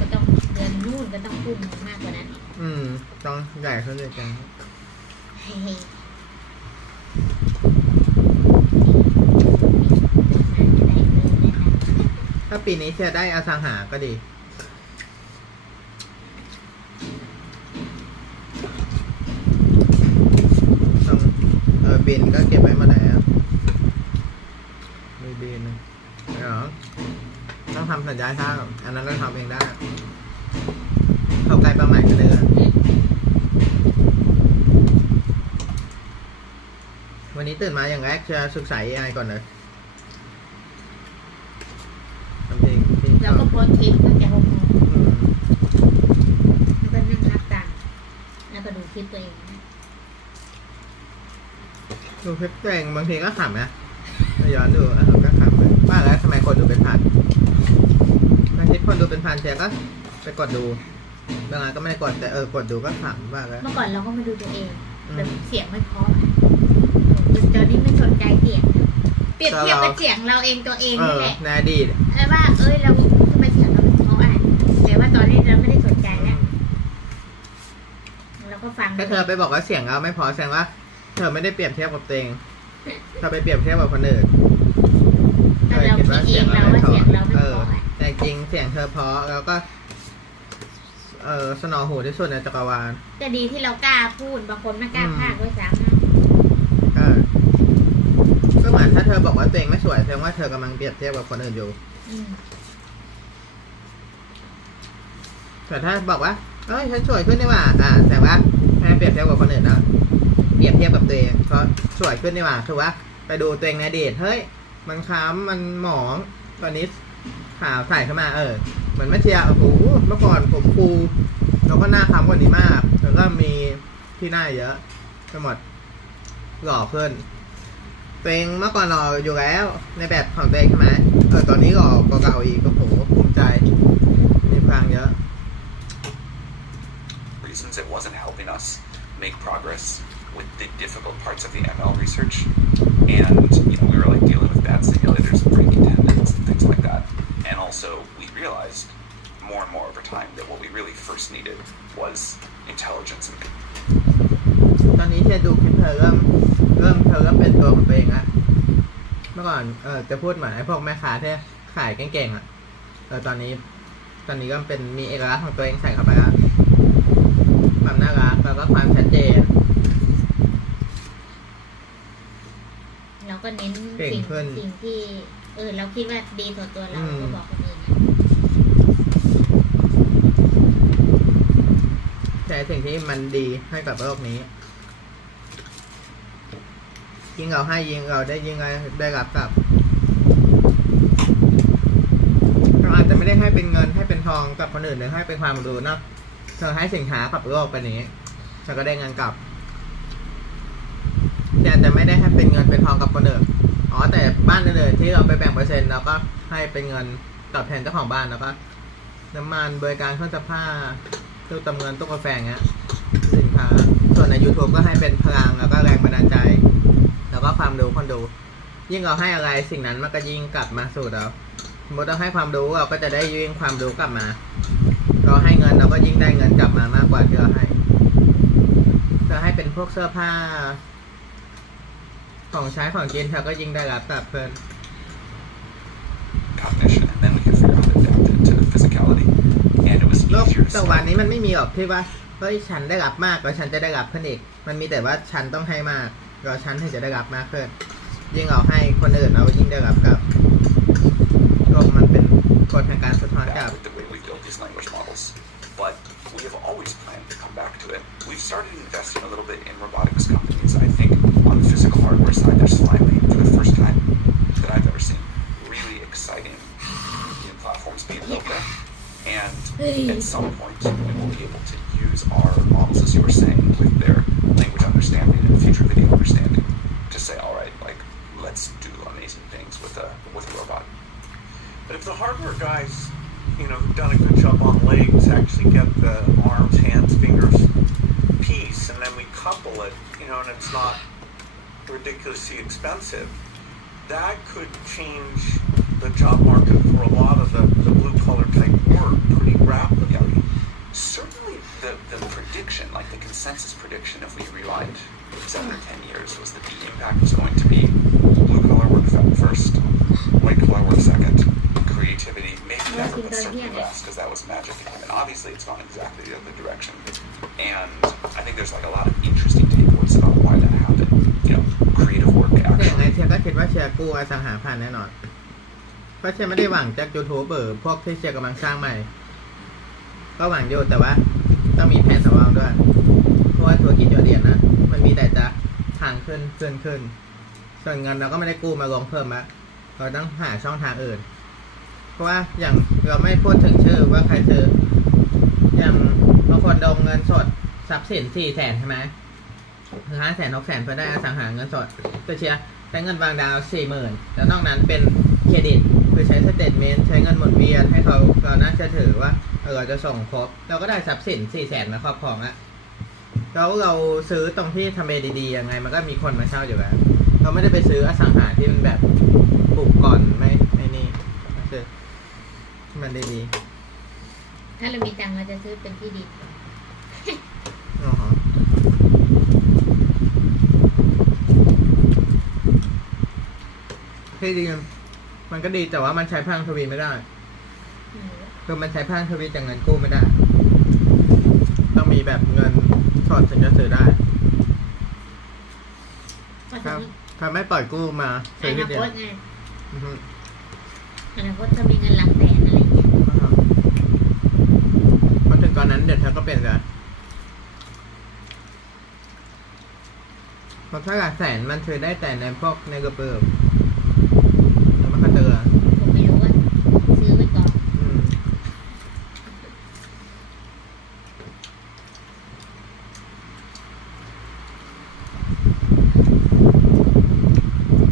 ก็ต้องเดือนนู่นก็ต้องพุ่งมากกว่านั้นต้องใหญ่ขึ้นเลยจังถ้าปีนี้จะได้อสังหาก็ดีบินก็เก็บไว้มาไหนมีบินเหรอต้องทำสัญญาเช่าอันนั้นเราทำเองได้เข้าใกล้เป้าหมายกันเลยวันนี้ตื่นมาอย่างแรกจะศึกษา AI ก่อนเลยแล้วก็โพสคลิปตั้งแต่6 โมงแล้วก็นั่งรับตามแล้วก็ดูคลิปตัวเองดูคลิปตัวเองบางทีก็ขำนะย้อนดูก็ขำเลยว่าแล้วทำไมคนดูเป็นพันบางทีคนดูเป็นพันเชียก็ไปกดดูบางงานก็ไม่ได้กดแต่กดดูก็ขำว่าแล้วเมื่อก่อนเราก็มาดูตัวเองแต่เสียงไม่เพราะตอนนี้ไม่สนใจเสียงเปรียบเทียบกับเสียงเราเองตัวเองนี่แหละในอดีตแล้วว่าเราทำไมเสียงเราเป็นเพราะอะไรแต่ว่าตอนนี้เราไม่ได้สนใจแล้วเราก็ฟังถ้าเธอไปบอกว่าเสียงเราไม่พอแสดงว่าเธอไม่ได้เปรียบเทียบกับตัวเองเธอไปเปรียบเทียบกับคนอื่นแต่เราคิดเองเราว่าเสียงเราไม่พอแต่จริงเสียงเธอเพราะแล้วก็สนอหูที่สุดในจักรวาลแต่ดีที่เรากล้าพูดบางคนไม่กล้าพากด้วยซ้ำก็เหมือนถ้าเธอบอกว่าตัวเองไม่สวยแสดงว่าเธอกำลังเปรียบเทียบกับคนอื่นอยู่แต่ถ้าบอกว่าฉันสวยขึ้นนี่หว่าแสดงว่าไม่เปรียบเทียบกับคนอื่นนะเปรียบเทียบกับตัวเองเพราะสวยขึ้นนี่หว่าคือว่าไปดูตัวเองในอดีตเฮ้ยมันค้ำมันหมองตอนนี้ขาวใส่ขึ้นมาเหมือนไม่เชียร์โอ้โหเมื่อก่อนผมฟูแล้วก็หน้าค้ำกว่านี้มากแล้วก็มีที่หน้าเยอะไปหมดหล่อขึ้นตัวเองเมื่อก่อนหล่ออยู่แล้วในแบบของตัวเองใช่ไหมตอนนี้หล่อกว่าเก่าอีกก็โหภูมิใจมีพลังเยอะ Reasons it wasn't helping us make progress with the difficult parts of the ML research, and we were like dealing with bad simulators, breaking tendons, and things like that. And also, we realized more and more over time that what we really first needed was intelligence and. ตอนนี้ที่ดูคลิปเธอเริ่มเป็นตัวของตัวเองละเมื่อก่อนจะพูดเหมือนไอ้พวกแม่ค้าที่ขายเก่งๆตอนนี้ก็เป็นมีเอกลักษณ์ของตัวเองใส่เข้าไปแล้วความน่ารักแล้วก็ความชัดเจนเราก็เน้นสิ่งที่เราคิดว่าดีต่อตัวเราก็บอกคนอื่นแต่สิ่งที่มันดีให้กับโลกนี้ยิ่งเราให้ยิ่งเราได้รับกลับเราอาจจะไม่ได้ให้เป็นเงินให้เป็นทองกับคนอื่นหรือให้เป็นความรู้นะเธอให้สินค้ากับโลกไปนี้เธอก็ได้เงินกลับแต่จะไม่ได้ให้เป็นเงินเป็นทองกับคนอื่นแต่บ้านอื่นที่เราไปแบ่งเปอร์เซ็นต์เราก็ให้เป็นเงินตอบแทนเจ้าของบ้านแล้วก็น้ำมันบริการเครื่องซักผ้าตู้เติมเงินตู้กาแฟเงี้ยสินค้าส่วนใน YouTube ก็ให้เป็นพลังแล้วก็แรงบันดาลใจแล้วก็ความรู้คนดูยิ่งเราให้อะไรสิ่งนั้นมันก็ยิ่งกลับมาสู่เราสมมติเราให้ความรู้เราก็จะได้ยิ่งความรู้กลับมาเราให้เงินเราก็ยิ่งได้เงินกลับมามากกว่าที่เราให้เป็นพวกเสื้อผ้าของใช้ของกินเธอก็ยิ่งได้รับกลับเพิ่ม Cognition, and then we could figure out how to adapt it to physicality, and it was โลก easier to แต่วันนี้มันไม่มีหรอกที่ว่าเฮ้ยฉันได้รับมากแล้วฉันจะได้รับเพิ่มอีกมันมีแต่ว่าฉันต้องให้มากแล้วฉันถึงจะได้รับมากขึ้นยิ่งเราให้คนอื่นเรายิ่งได้รับกลับโลกมันเป็นกฎแห่งการสะท้อนกลับ the way we build these language models, but we have always planned to come back to it. We've started investing a little bit in robotics companies. I think on the physical hardware side, there's finally, for the first time that I've ever seen, really exciting new platforms being built there. And at some point we will be able to use our models, as you were saying, with their language understanding and future video understanding to say, all right, like, let's do amazing things with a robot. But if the hardware guys, who've done a good job on legs actually get the arms, hands, fingers piece, and then we couple it, and it's not ridiculously expensive, that could change the job market for a lot of the blue-collar type work pretty rapidly. Certainly the prediction, like the consensus prediction, if we rewind 7 or 10 years, was that the impact was going to be blue-collar work first, white-collar work second, creativity maybe never, but certainly less, because that was magic to him. And obviously it's gone exactly the other direction. And I think there's like a lot of interesting takeaways about why that happened. Creative work แต่ยังไง actually. เชียร์ก็คิดว่าเชียร์กู้อสังหาผ่านแน่นอนเพราะเชียร์ไม่ได้หวังจากยูทูบเบอร์พวกที่เชียร์กำลังสร้างใหม่ก็หวังอยู่แต่ว่าต้องมีแผนสำรองด้วยเพราะว่าธุรกิจยอดเยี่ยมนะมันมีแต่จะทางขึ้นส่วนเงินเราก็ไม่ได้กู้มาลงเพิ่มละเราต้องหาช่องทางอื่นเพราะว่าอย่างเราไม่พูดถึงชื่อว่าใครซื้ออย่างบางคนลงเงินสดทรัพย์สิน400,000ใช่ไหม500,000 600,000เพื่อได้อสังหาเงินสดตัวเชียร์ใช้เงินวางดาว 40,000 แล้วนอกนั้นเป็นเครดิตคือใช้สเตทเมนต์ใช้เงินหมุนเวียนให้เราน่าเชื่อถือว่าเราจะส่งครบเราก็ได้ทรัพย์สิน 400,000 มาครอบครองแล้วแล้วเราซื้อตรงที่ทำเลดีๆยังไงมันก็มีคนมาเช่าอยู่แล้วเราไม่ได้ไปซื้ออสังหาที่มันแบบปลูกก่อนไม่นี่คือมันดี ถ้าเรามีตังค์เราจะซื้อเป็นที่ดิน ๆอ๋อที่ดีมันก็ดีแต่ว่ามันใช้พลังทวีไม่ได้คือมันใช้พลังทวีจากเงินกู้ไม่ได้ต้องมีแบบเงินสดถึงจะซื้อได้ครับถ้าไม่ปล่อยกู้มาซื้อที่เดียวอนาคตถ้ามีเงินหลักแสนอะไรอย่างเงี้ยพอถึงตอนนั้นเดี๋ยวเธอก็เปลี่ยนกันเพราะถ้าหลักแสนมันซื้อได้แต่ในพวกในกระเป๋าแล้วมันก็เจอผมไม่รู้ว่าซื้อไปก่อน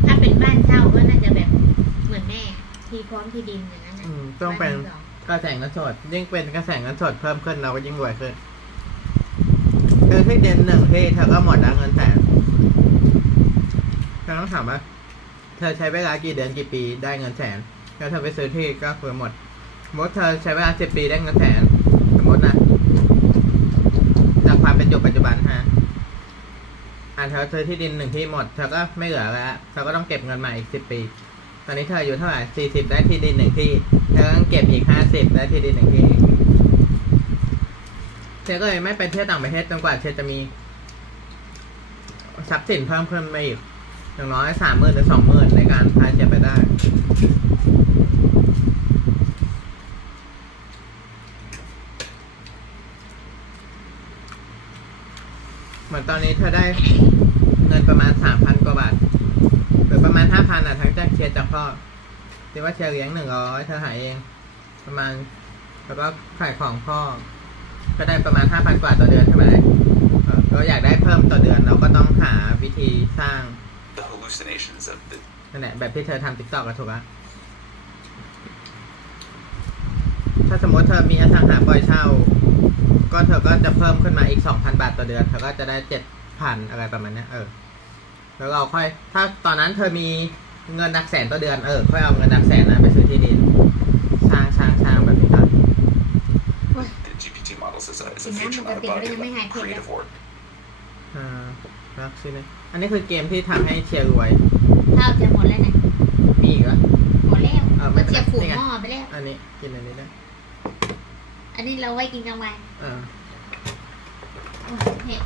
ถ้าเป็นบ้านเช่าก็น่าจะแบบเหมือนแม่ที่พร้อมที่ดินอย่างนั้นต้องเป็นกระแสเงินสดยิ่งเป็นกระแสเงินสดเพิ่มขึ้นเราก็ยิ่งรวยขึ้นคือที่เด่นหนึ่งที่เธอก็หมดแล้วเงินแสนเธอต้องถามว่าเธอใช้เวลากี่เดือนกี่ปีได้เงินแสนแล้วเธอไปซื้อที่ก็คือหมดสมมติเธอใช้เวลา10 ปีได้เงินแสนสมมตินะจากความเป็นอยู่ปัจจุบันฮะเธอซื้อที่ดิน1ที่หมดเธอก็ไม่เหลือแล้วเธอก็ต้องเก็บเงินใหม่อีก10 ปีตอนนี้เธออยู่เท่าไหร่40ได้ที่ดิน1ที่เธอต้องเก็บอีก50ได้ที่ดิน1ที่เธอก็เลยไม่ไปเที่ยวต่างประเทศจนกว่าเธอจะมีทรัพย์สินเพิ่มขึ้นมาอีกอย่างน้อย 30,000 หรือ 20,000 ในการพาเธอไปได้เหมือนตอนนี้เธอได้เงินประมาณ 3,000 กว่าบาทหรือประมาณ 5,000 ทั้งจากเชียร์จากพ่อที่ว่าเชียร์เลี้ยง100เธอหาเองประมาณแล้วก็ขายของพ่อก็ได้ประมาณ 5,000 กว่าต่อเดือนใช่ไหมเราอยากได้เพิ่มต่อเดือนเราก็ต้องหาวิธีสร้างนั่นแหละแบบที่เธอทำ TikTok ก็ถูกปะถ้าสมมติเธอมีอสังหาปล่อยเช่าก็เธอก็จะเพิ่มขึ้นมาอีก 2,000 บาทต่อเดือนเธอก็จะได้ 7,000 อะไรประมาณนี้แล้วเราค่อยถ้าตอนนั้นเธอมีเงินหลักแสนต่อเดือนค่อยเอาเงินหลักแสนนะไปซื้อที่ดินสร้างแบบนี้ครับThe GPT models is a feature, not a bug, but creative work. รักสินะอันนี้คือเกมที่ทำให้เชียร์รวยข้าวจะหมดแล้วเนี่ยมีอีกเหรอหมดแล้วมันจะผูกหม้อไปแล้วอันนี้กินอันนี้ได้อันนี้เราไว้กินกลางวันเห็ด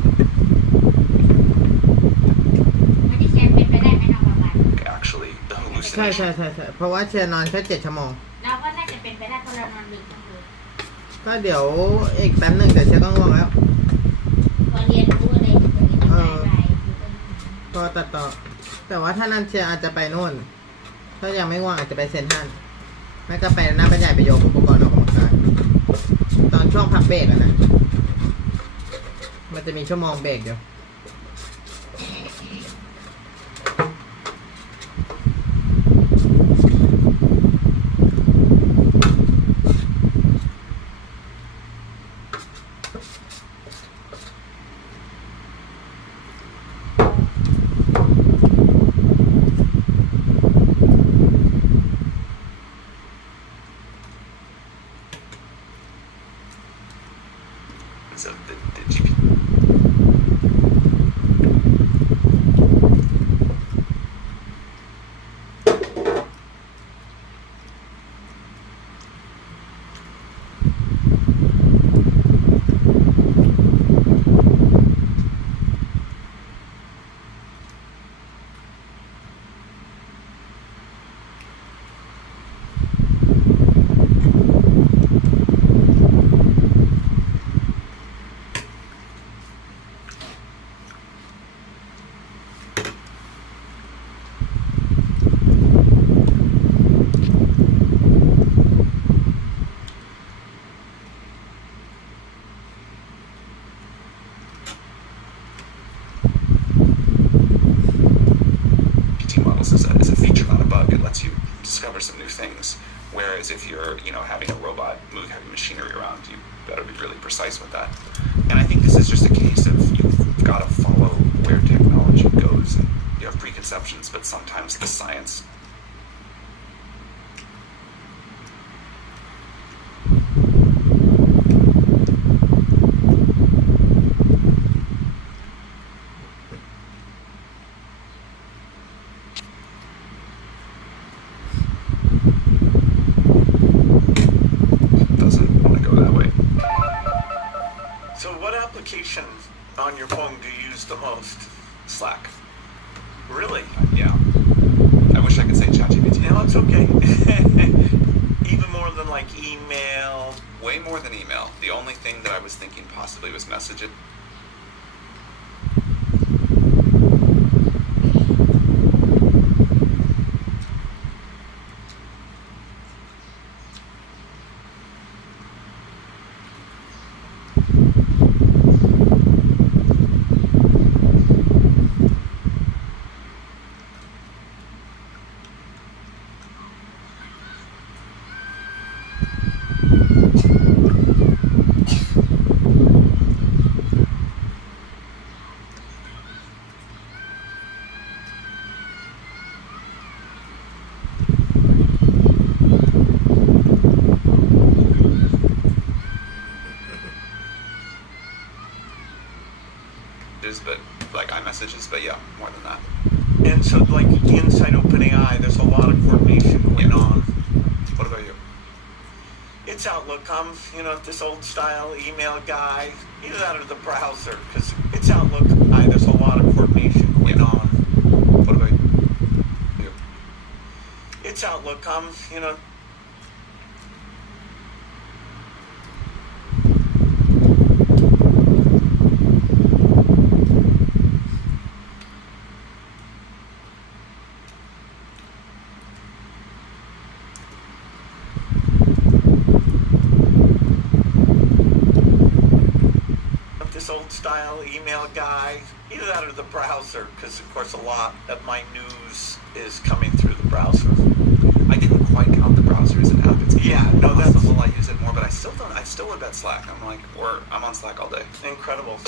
อันนี้แชร์เป็นไปได้ไหมนอนกลางวัน Actually, the ใช่ hallucination. เพราะว่าเชียร์นอนแค่7 ชั่วโมงเราก็น่าจะเป็นไปได้เพราะเรานอนดึกทั้งคืนก็เดี๋ยวอีกแป๊บนึงเดี๋ยวเชียร์ก็ง่วงแล้วพอเรียนรู้อะไรก็ตัดต่อแต่ว่าถ้านั่นเชียร์อาจจะไปนู่นถ้ายังไม่ง่วงอาจจะไปเซ็นทรัลไม่ก็ไปหน้าปัญญาไปโยกอุปกรณ์ออกกำลังกาย ช่วงพักเบรกอะนะมันจะมีชั่วโมงเบรกอยู่So the GP. Is a feature, not a bug. It lets you discover some new things. Whereas if you're, having a robot move heavy machinery around, you better be really precise with that. And I think this is just a case of you've got to follow where technology goes. And you have preconceptions, but sometimes the science. On your phone do you use the most? Slack. Really? Yeah. I wish I could say ChatGPT. No, it's okay. Even more than like email? Way more than email. The only thing that I was thinking possibly was message it. But like iMessages, but yeah, more than that. And so like inside OpenAI, there's a lot of coordination going on. What about you? It's Outlook. I'm, this old style email guy. Either that or the browser, because it's Outlook. There's a lot of coordination going on. What about you? It's Outlook. I'm, style email guy. Either that or the browser, because of course a lot of my news is coming through the browser. I didn't quite count the browser as an app. It's that's possible I use it more, but I still would bet Slack. I'm on Slack all day. Incredible.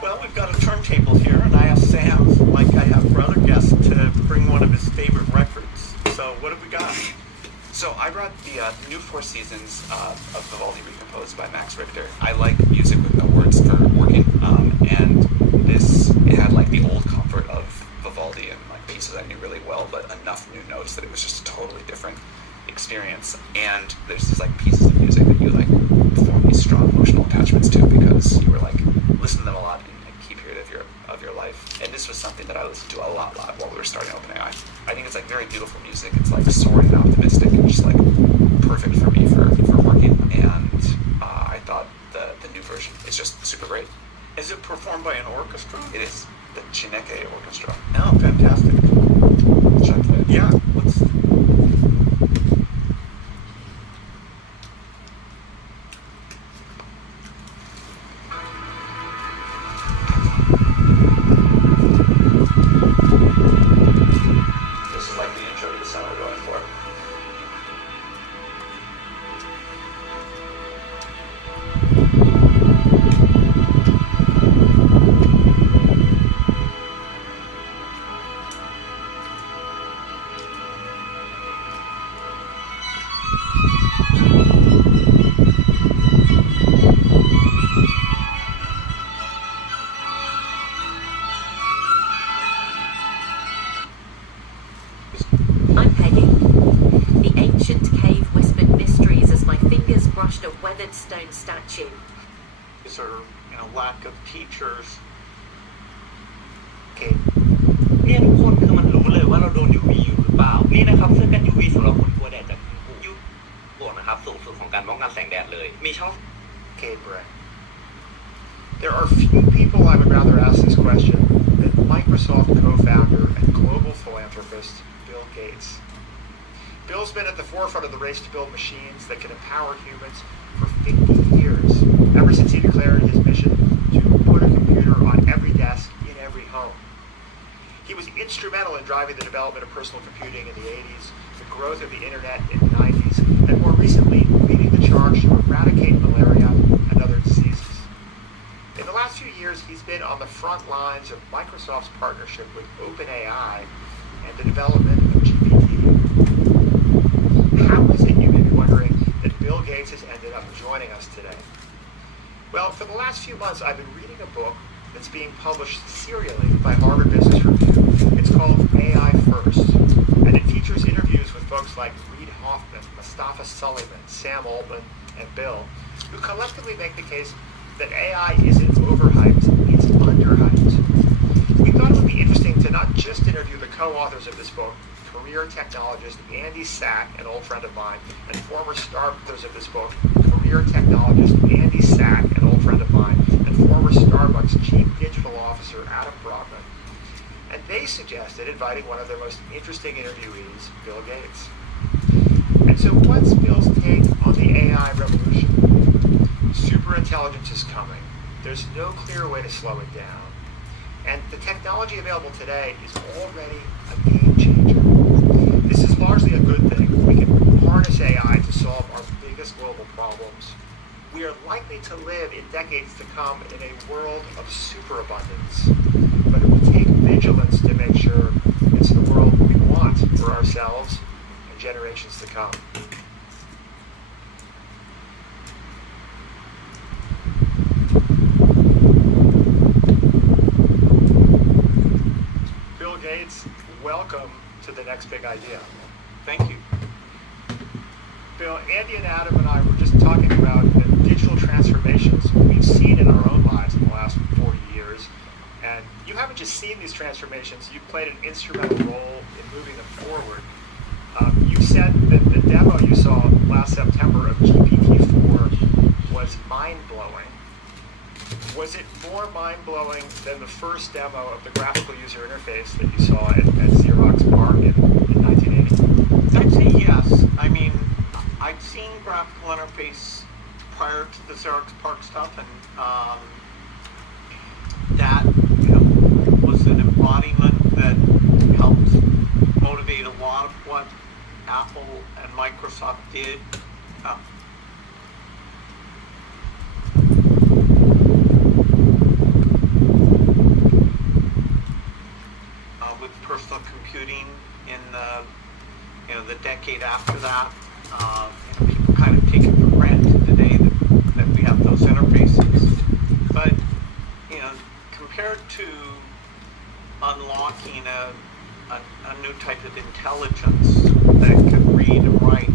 Well, we've got a turntable here, and I asked Sam, like I have for other guests, to bring one of his favorite records. So what have we got? So I brought the new 4 seasons of Vivaldi recomposed by Max Richter. I like music with no words for working, and it had like the old comfort of Vivaldi and like pieces I knew really well, but enough new notes that it was just a totally different experience. And there's these like pieces of music that you like form these strong emotional attachments to because you were like listen to them a lot in a key period of your life. And this was something that I listened to a lot while we were starting OpenAI. I think it's like very beautiful music. It's like soaring and optimistic and just like perfect for me for working. And I thought the new version is just super great. Is it performed by an orchestra? It is the Chineke Orchestra. Oh, fantastic. Should I play it? Yeah, let's. stone statue. Is there, lack of teachers? โอเคเนี่ยทุกคนคือมันรู้เลยว่าเราโดน UV อยู่หรือเปล่านี่นะครับเสื้อกัน UV สำหรับคนกลัวแดดจากยูบวกนะครับสูงสุดของการป้องกันแสงแดดเลยมีช่อง Okay, Brett. There are few people I would rather ask this question than Microsoft co-founder and global philanthropist Bill Gates. Bill's been at the forefront of the race to build machines that can empower humans for 50 years, ever since he declared his mission to put a computer on every desk in every home. He was instrumental in driving the development of personal computing in the 80s, the growth of the internet in the 90s, and more recently, leading the charge to eradicate malaria and other diseases. In the last few years, he's been on the front lines of Microsoft's partnership with OpenAI and the development of GPT. How is it, you may be wondering, that Bill Gates has ended up joining us today? Well, for the last few months, I've been reading a book that's being published serially by Harvard Business Review. It's called AI First, and it features interviews with folks like Reid Hoffman, Mustafa Suleyman, Sam Altman, and Bill, who collectively make the case that AI isn't overhyped, it's underhyped. We thought it would be interesting to not just interview the co-authors of this book, career technologist Andy Sack, an old friend of mine, and former star authors of this book, career technologist Andy Sack, an old friend of mine, and former Starbucks chief digital officer Adam Broadman. And they suggested inviting one of their most interesting interviewees, Bill Gates. And so what's Bill's take on the AI revolution? Superintelligence is coming. There's no clear way to slow it down. And the technology available today is already a game changer. This is largely a good thing. We can harness AI to solve our biggest global problems. We are likely to live in decades to come in a world of superabundance. But it will take vigilance to make sure it's the world we want for ourselves and generations to come. Bill Gates, welcome to the next big idea. Thank you. Bill, Andy and Adam and I were just talking about the digital transformations we've seen in our own lives in the last 40 years. And you haven't just seen these transformations, you've played an instrumental role in moving them forward. You said that the demo you saw last September of GPT-4 was mind-blowing. Was it more mind-blowing than the first demo of the graphical user interface that you saw at Xerox PARC in 1980? I'd say yes. I mean, I'd seen graphical interface prior to the Xerox PARC stuff, and that was an embodiment that helped motivate a lot of what Apple and Microsoft did. With personal computing in the decade after that, people kind of take it for granted today that we have those interfaces. But compared to unlocking a new type of intelligence that can read and write,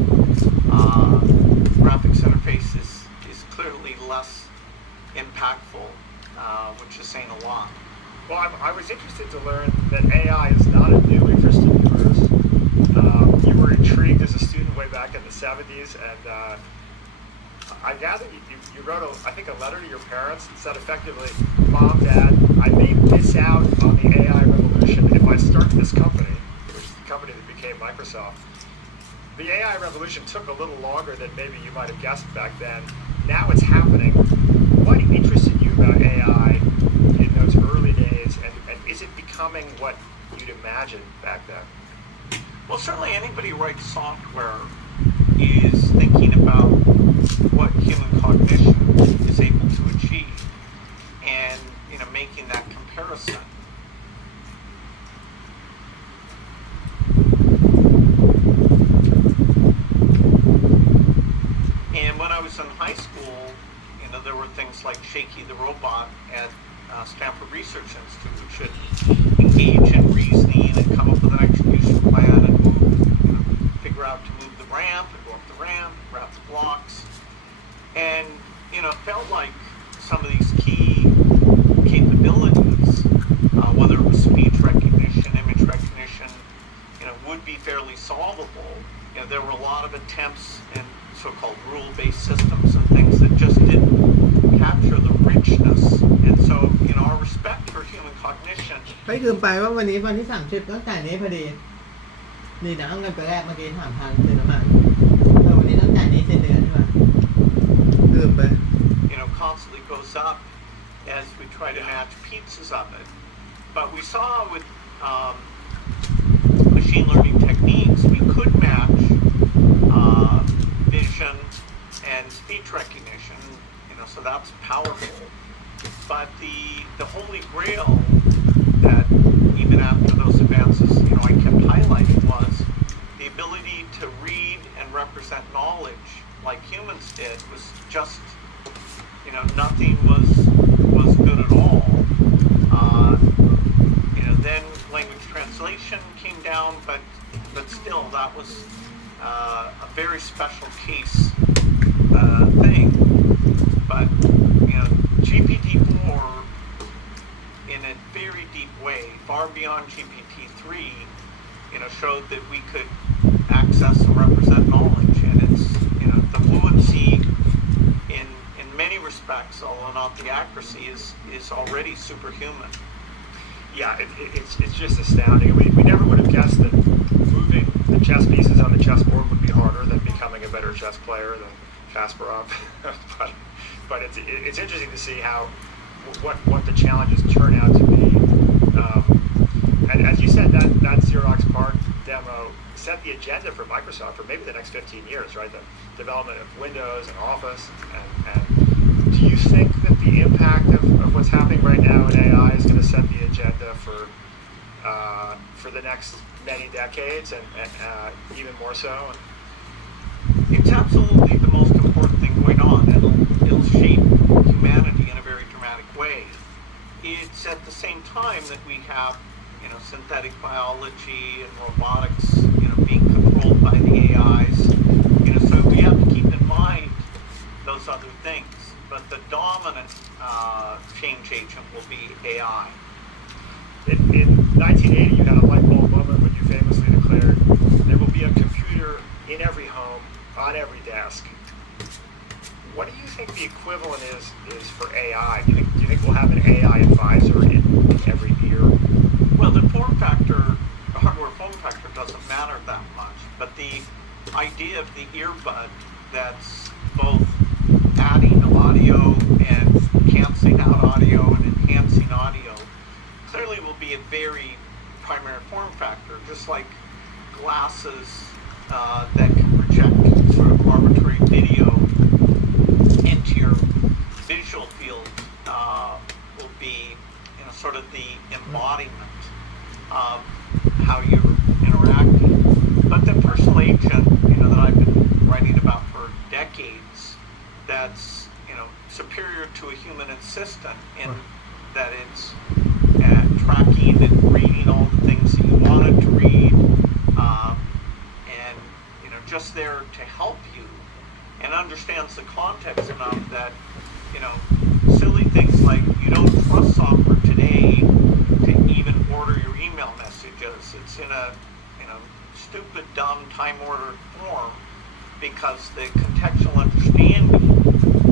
graphics interface is clearly less impactful, which is saying a lot. Well, I was interested to learn that AI is not a new interest of yours. You were intrigued as a student way back in the 70s, and I gather you wrote, I think, a letter to your parents that said effectively, Mom, Dad, I may miss out on the AI revolution if I start this company, which is the company that became Microsoft. The AI revolution took a little longer than maybe you might have guessed back then. Now it's happening. What interested you about AI in those early days, and is it becoming what you'd imagined back then? Well, certainly anybody who writes software is thinking about what human cognition is able to achieve and, making that comparison. And when I was in high school, there were things like Shaky the Robot at Stanford Research Institute, which should engage in reasoning and come up with an execution plan and figure out to move the ramp and go up the ramp, grab the blocks. And felt like some of these key capabilities, whether it was speech recognition, image recognition, would be fairly solvable. There were a lot of attempts in so-called rule-based systems and things that just didn't capture the richness. And so, our respect for human cognition. ไม่ลืมไปว่าวันนี้วันที่30ต้องจ่ายนี้พอดีนี่นะเอาเงินไปแรกเมื่อกี้ถามทางซื้อน้ำมันวันนี้ต้องจ่ายนี้สิ้นเดือนใช่ไหมลืมไป Constantly goes up as we try to match pieces of it. But we saw with machine learning techniques, we could match vision and speech recognition, so that's powerful. But the holy grail that even after those advances, I kept highlighting was the ability to read and represent knowledge like humans did was just, nothing was good at all. Then language translation came down, but still that was a very special case thing. But GPT-4, in a very deep way, far beyond GPT-3, showed that we could access and represent knowledge, and it's the fluency in many respects, although not the accuracy, is already superhuman. Yeah, it's just astounding. We never would have guessed that moving the chess pieces on the chessboard would be harder than becoming a better chess player than Kasparov. but it's interesting to see how what the challenges turn out to be. And as you said, that Xerox PARC demo set the agenda for Microsoft for maybe the next 15 years, right? The development of Windows and Office. And do you think that the impact of what's happening right now in AI is going to set the agenda for the next many decades and even more so? It's absolutely the most important thing going on. It'll shape humanity in a very dramatic way. It's at the same time that we have synthetic biology and robotics, being controlled by the AIs. So we have to keep in mind those other things. But the dominant change agent will be AI. In 1980, you had a light bulb moment when you famously declared, there will be a computer in every home, on every desk. What do you think the equivalent is for AI? Do you think we'll have an AI advisor in every ear? Well, the hardware form factor doesn't matter that much, but the idea of the earbud that's both adding audio and canceling out audio and enhancing audio clearly will be a very primary form factor, just like glasses that can project sort of arbitrary video into your visual field will be sort of the embodiment of how you're interacting. But the personal agent that I've been writing about for decades, that's superior to a human assistant in that it's tracking and reading all the things that you wanted to read, and just there to help you, and understands the context enough that silly things like you don't trust software today to even order your email messages. It's in a stupid, dumb, time-ordered form because the contextual understanding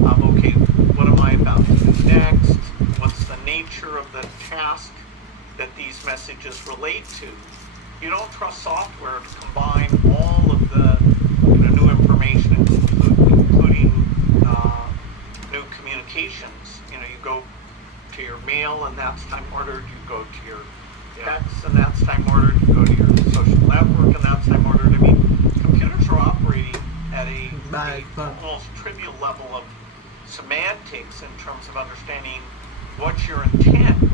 of, okay, what am I about to do next? What's the nature of the task that these messages relate to? You don't trust software to combine all of the new information, including new communications. You go to your mail and that's time ordered. You go to your text and that's time ordered. You go to your social network and that's time ordered. I mean, computers are operating at a almost trivial level of semantics in terms of understanding what's your intent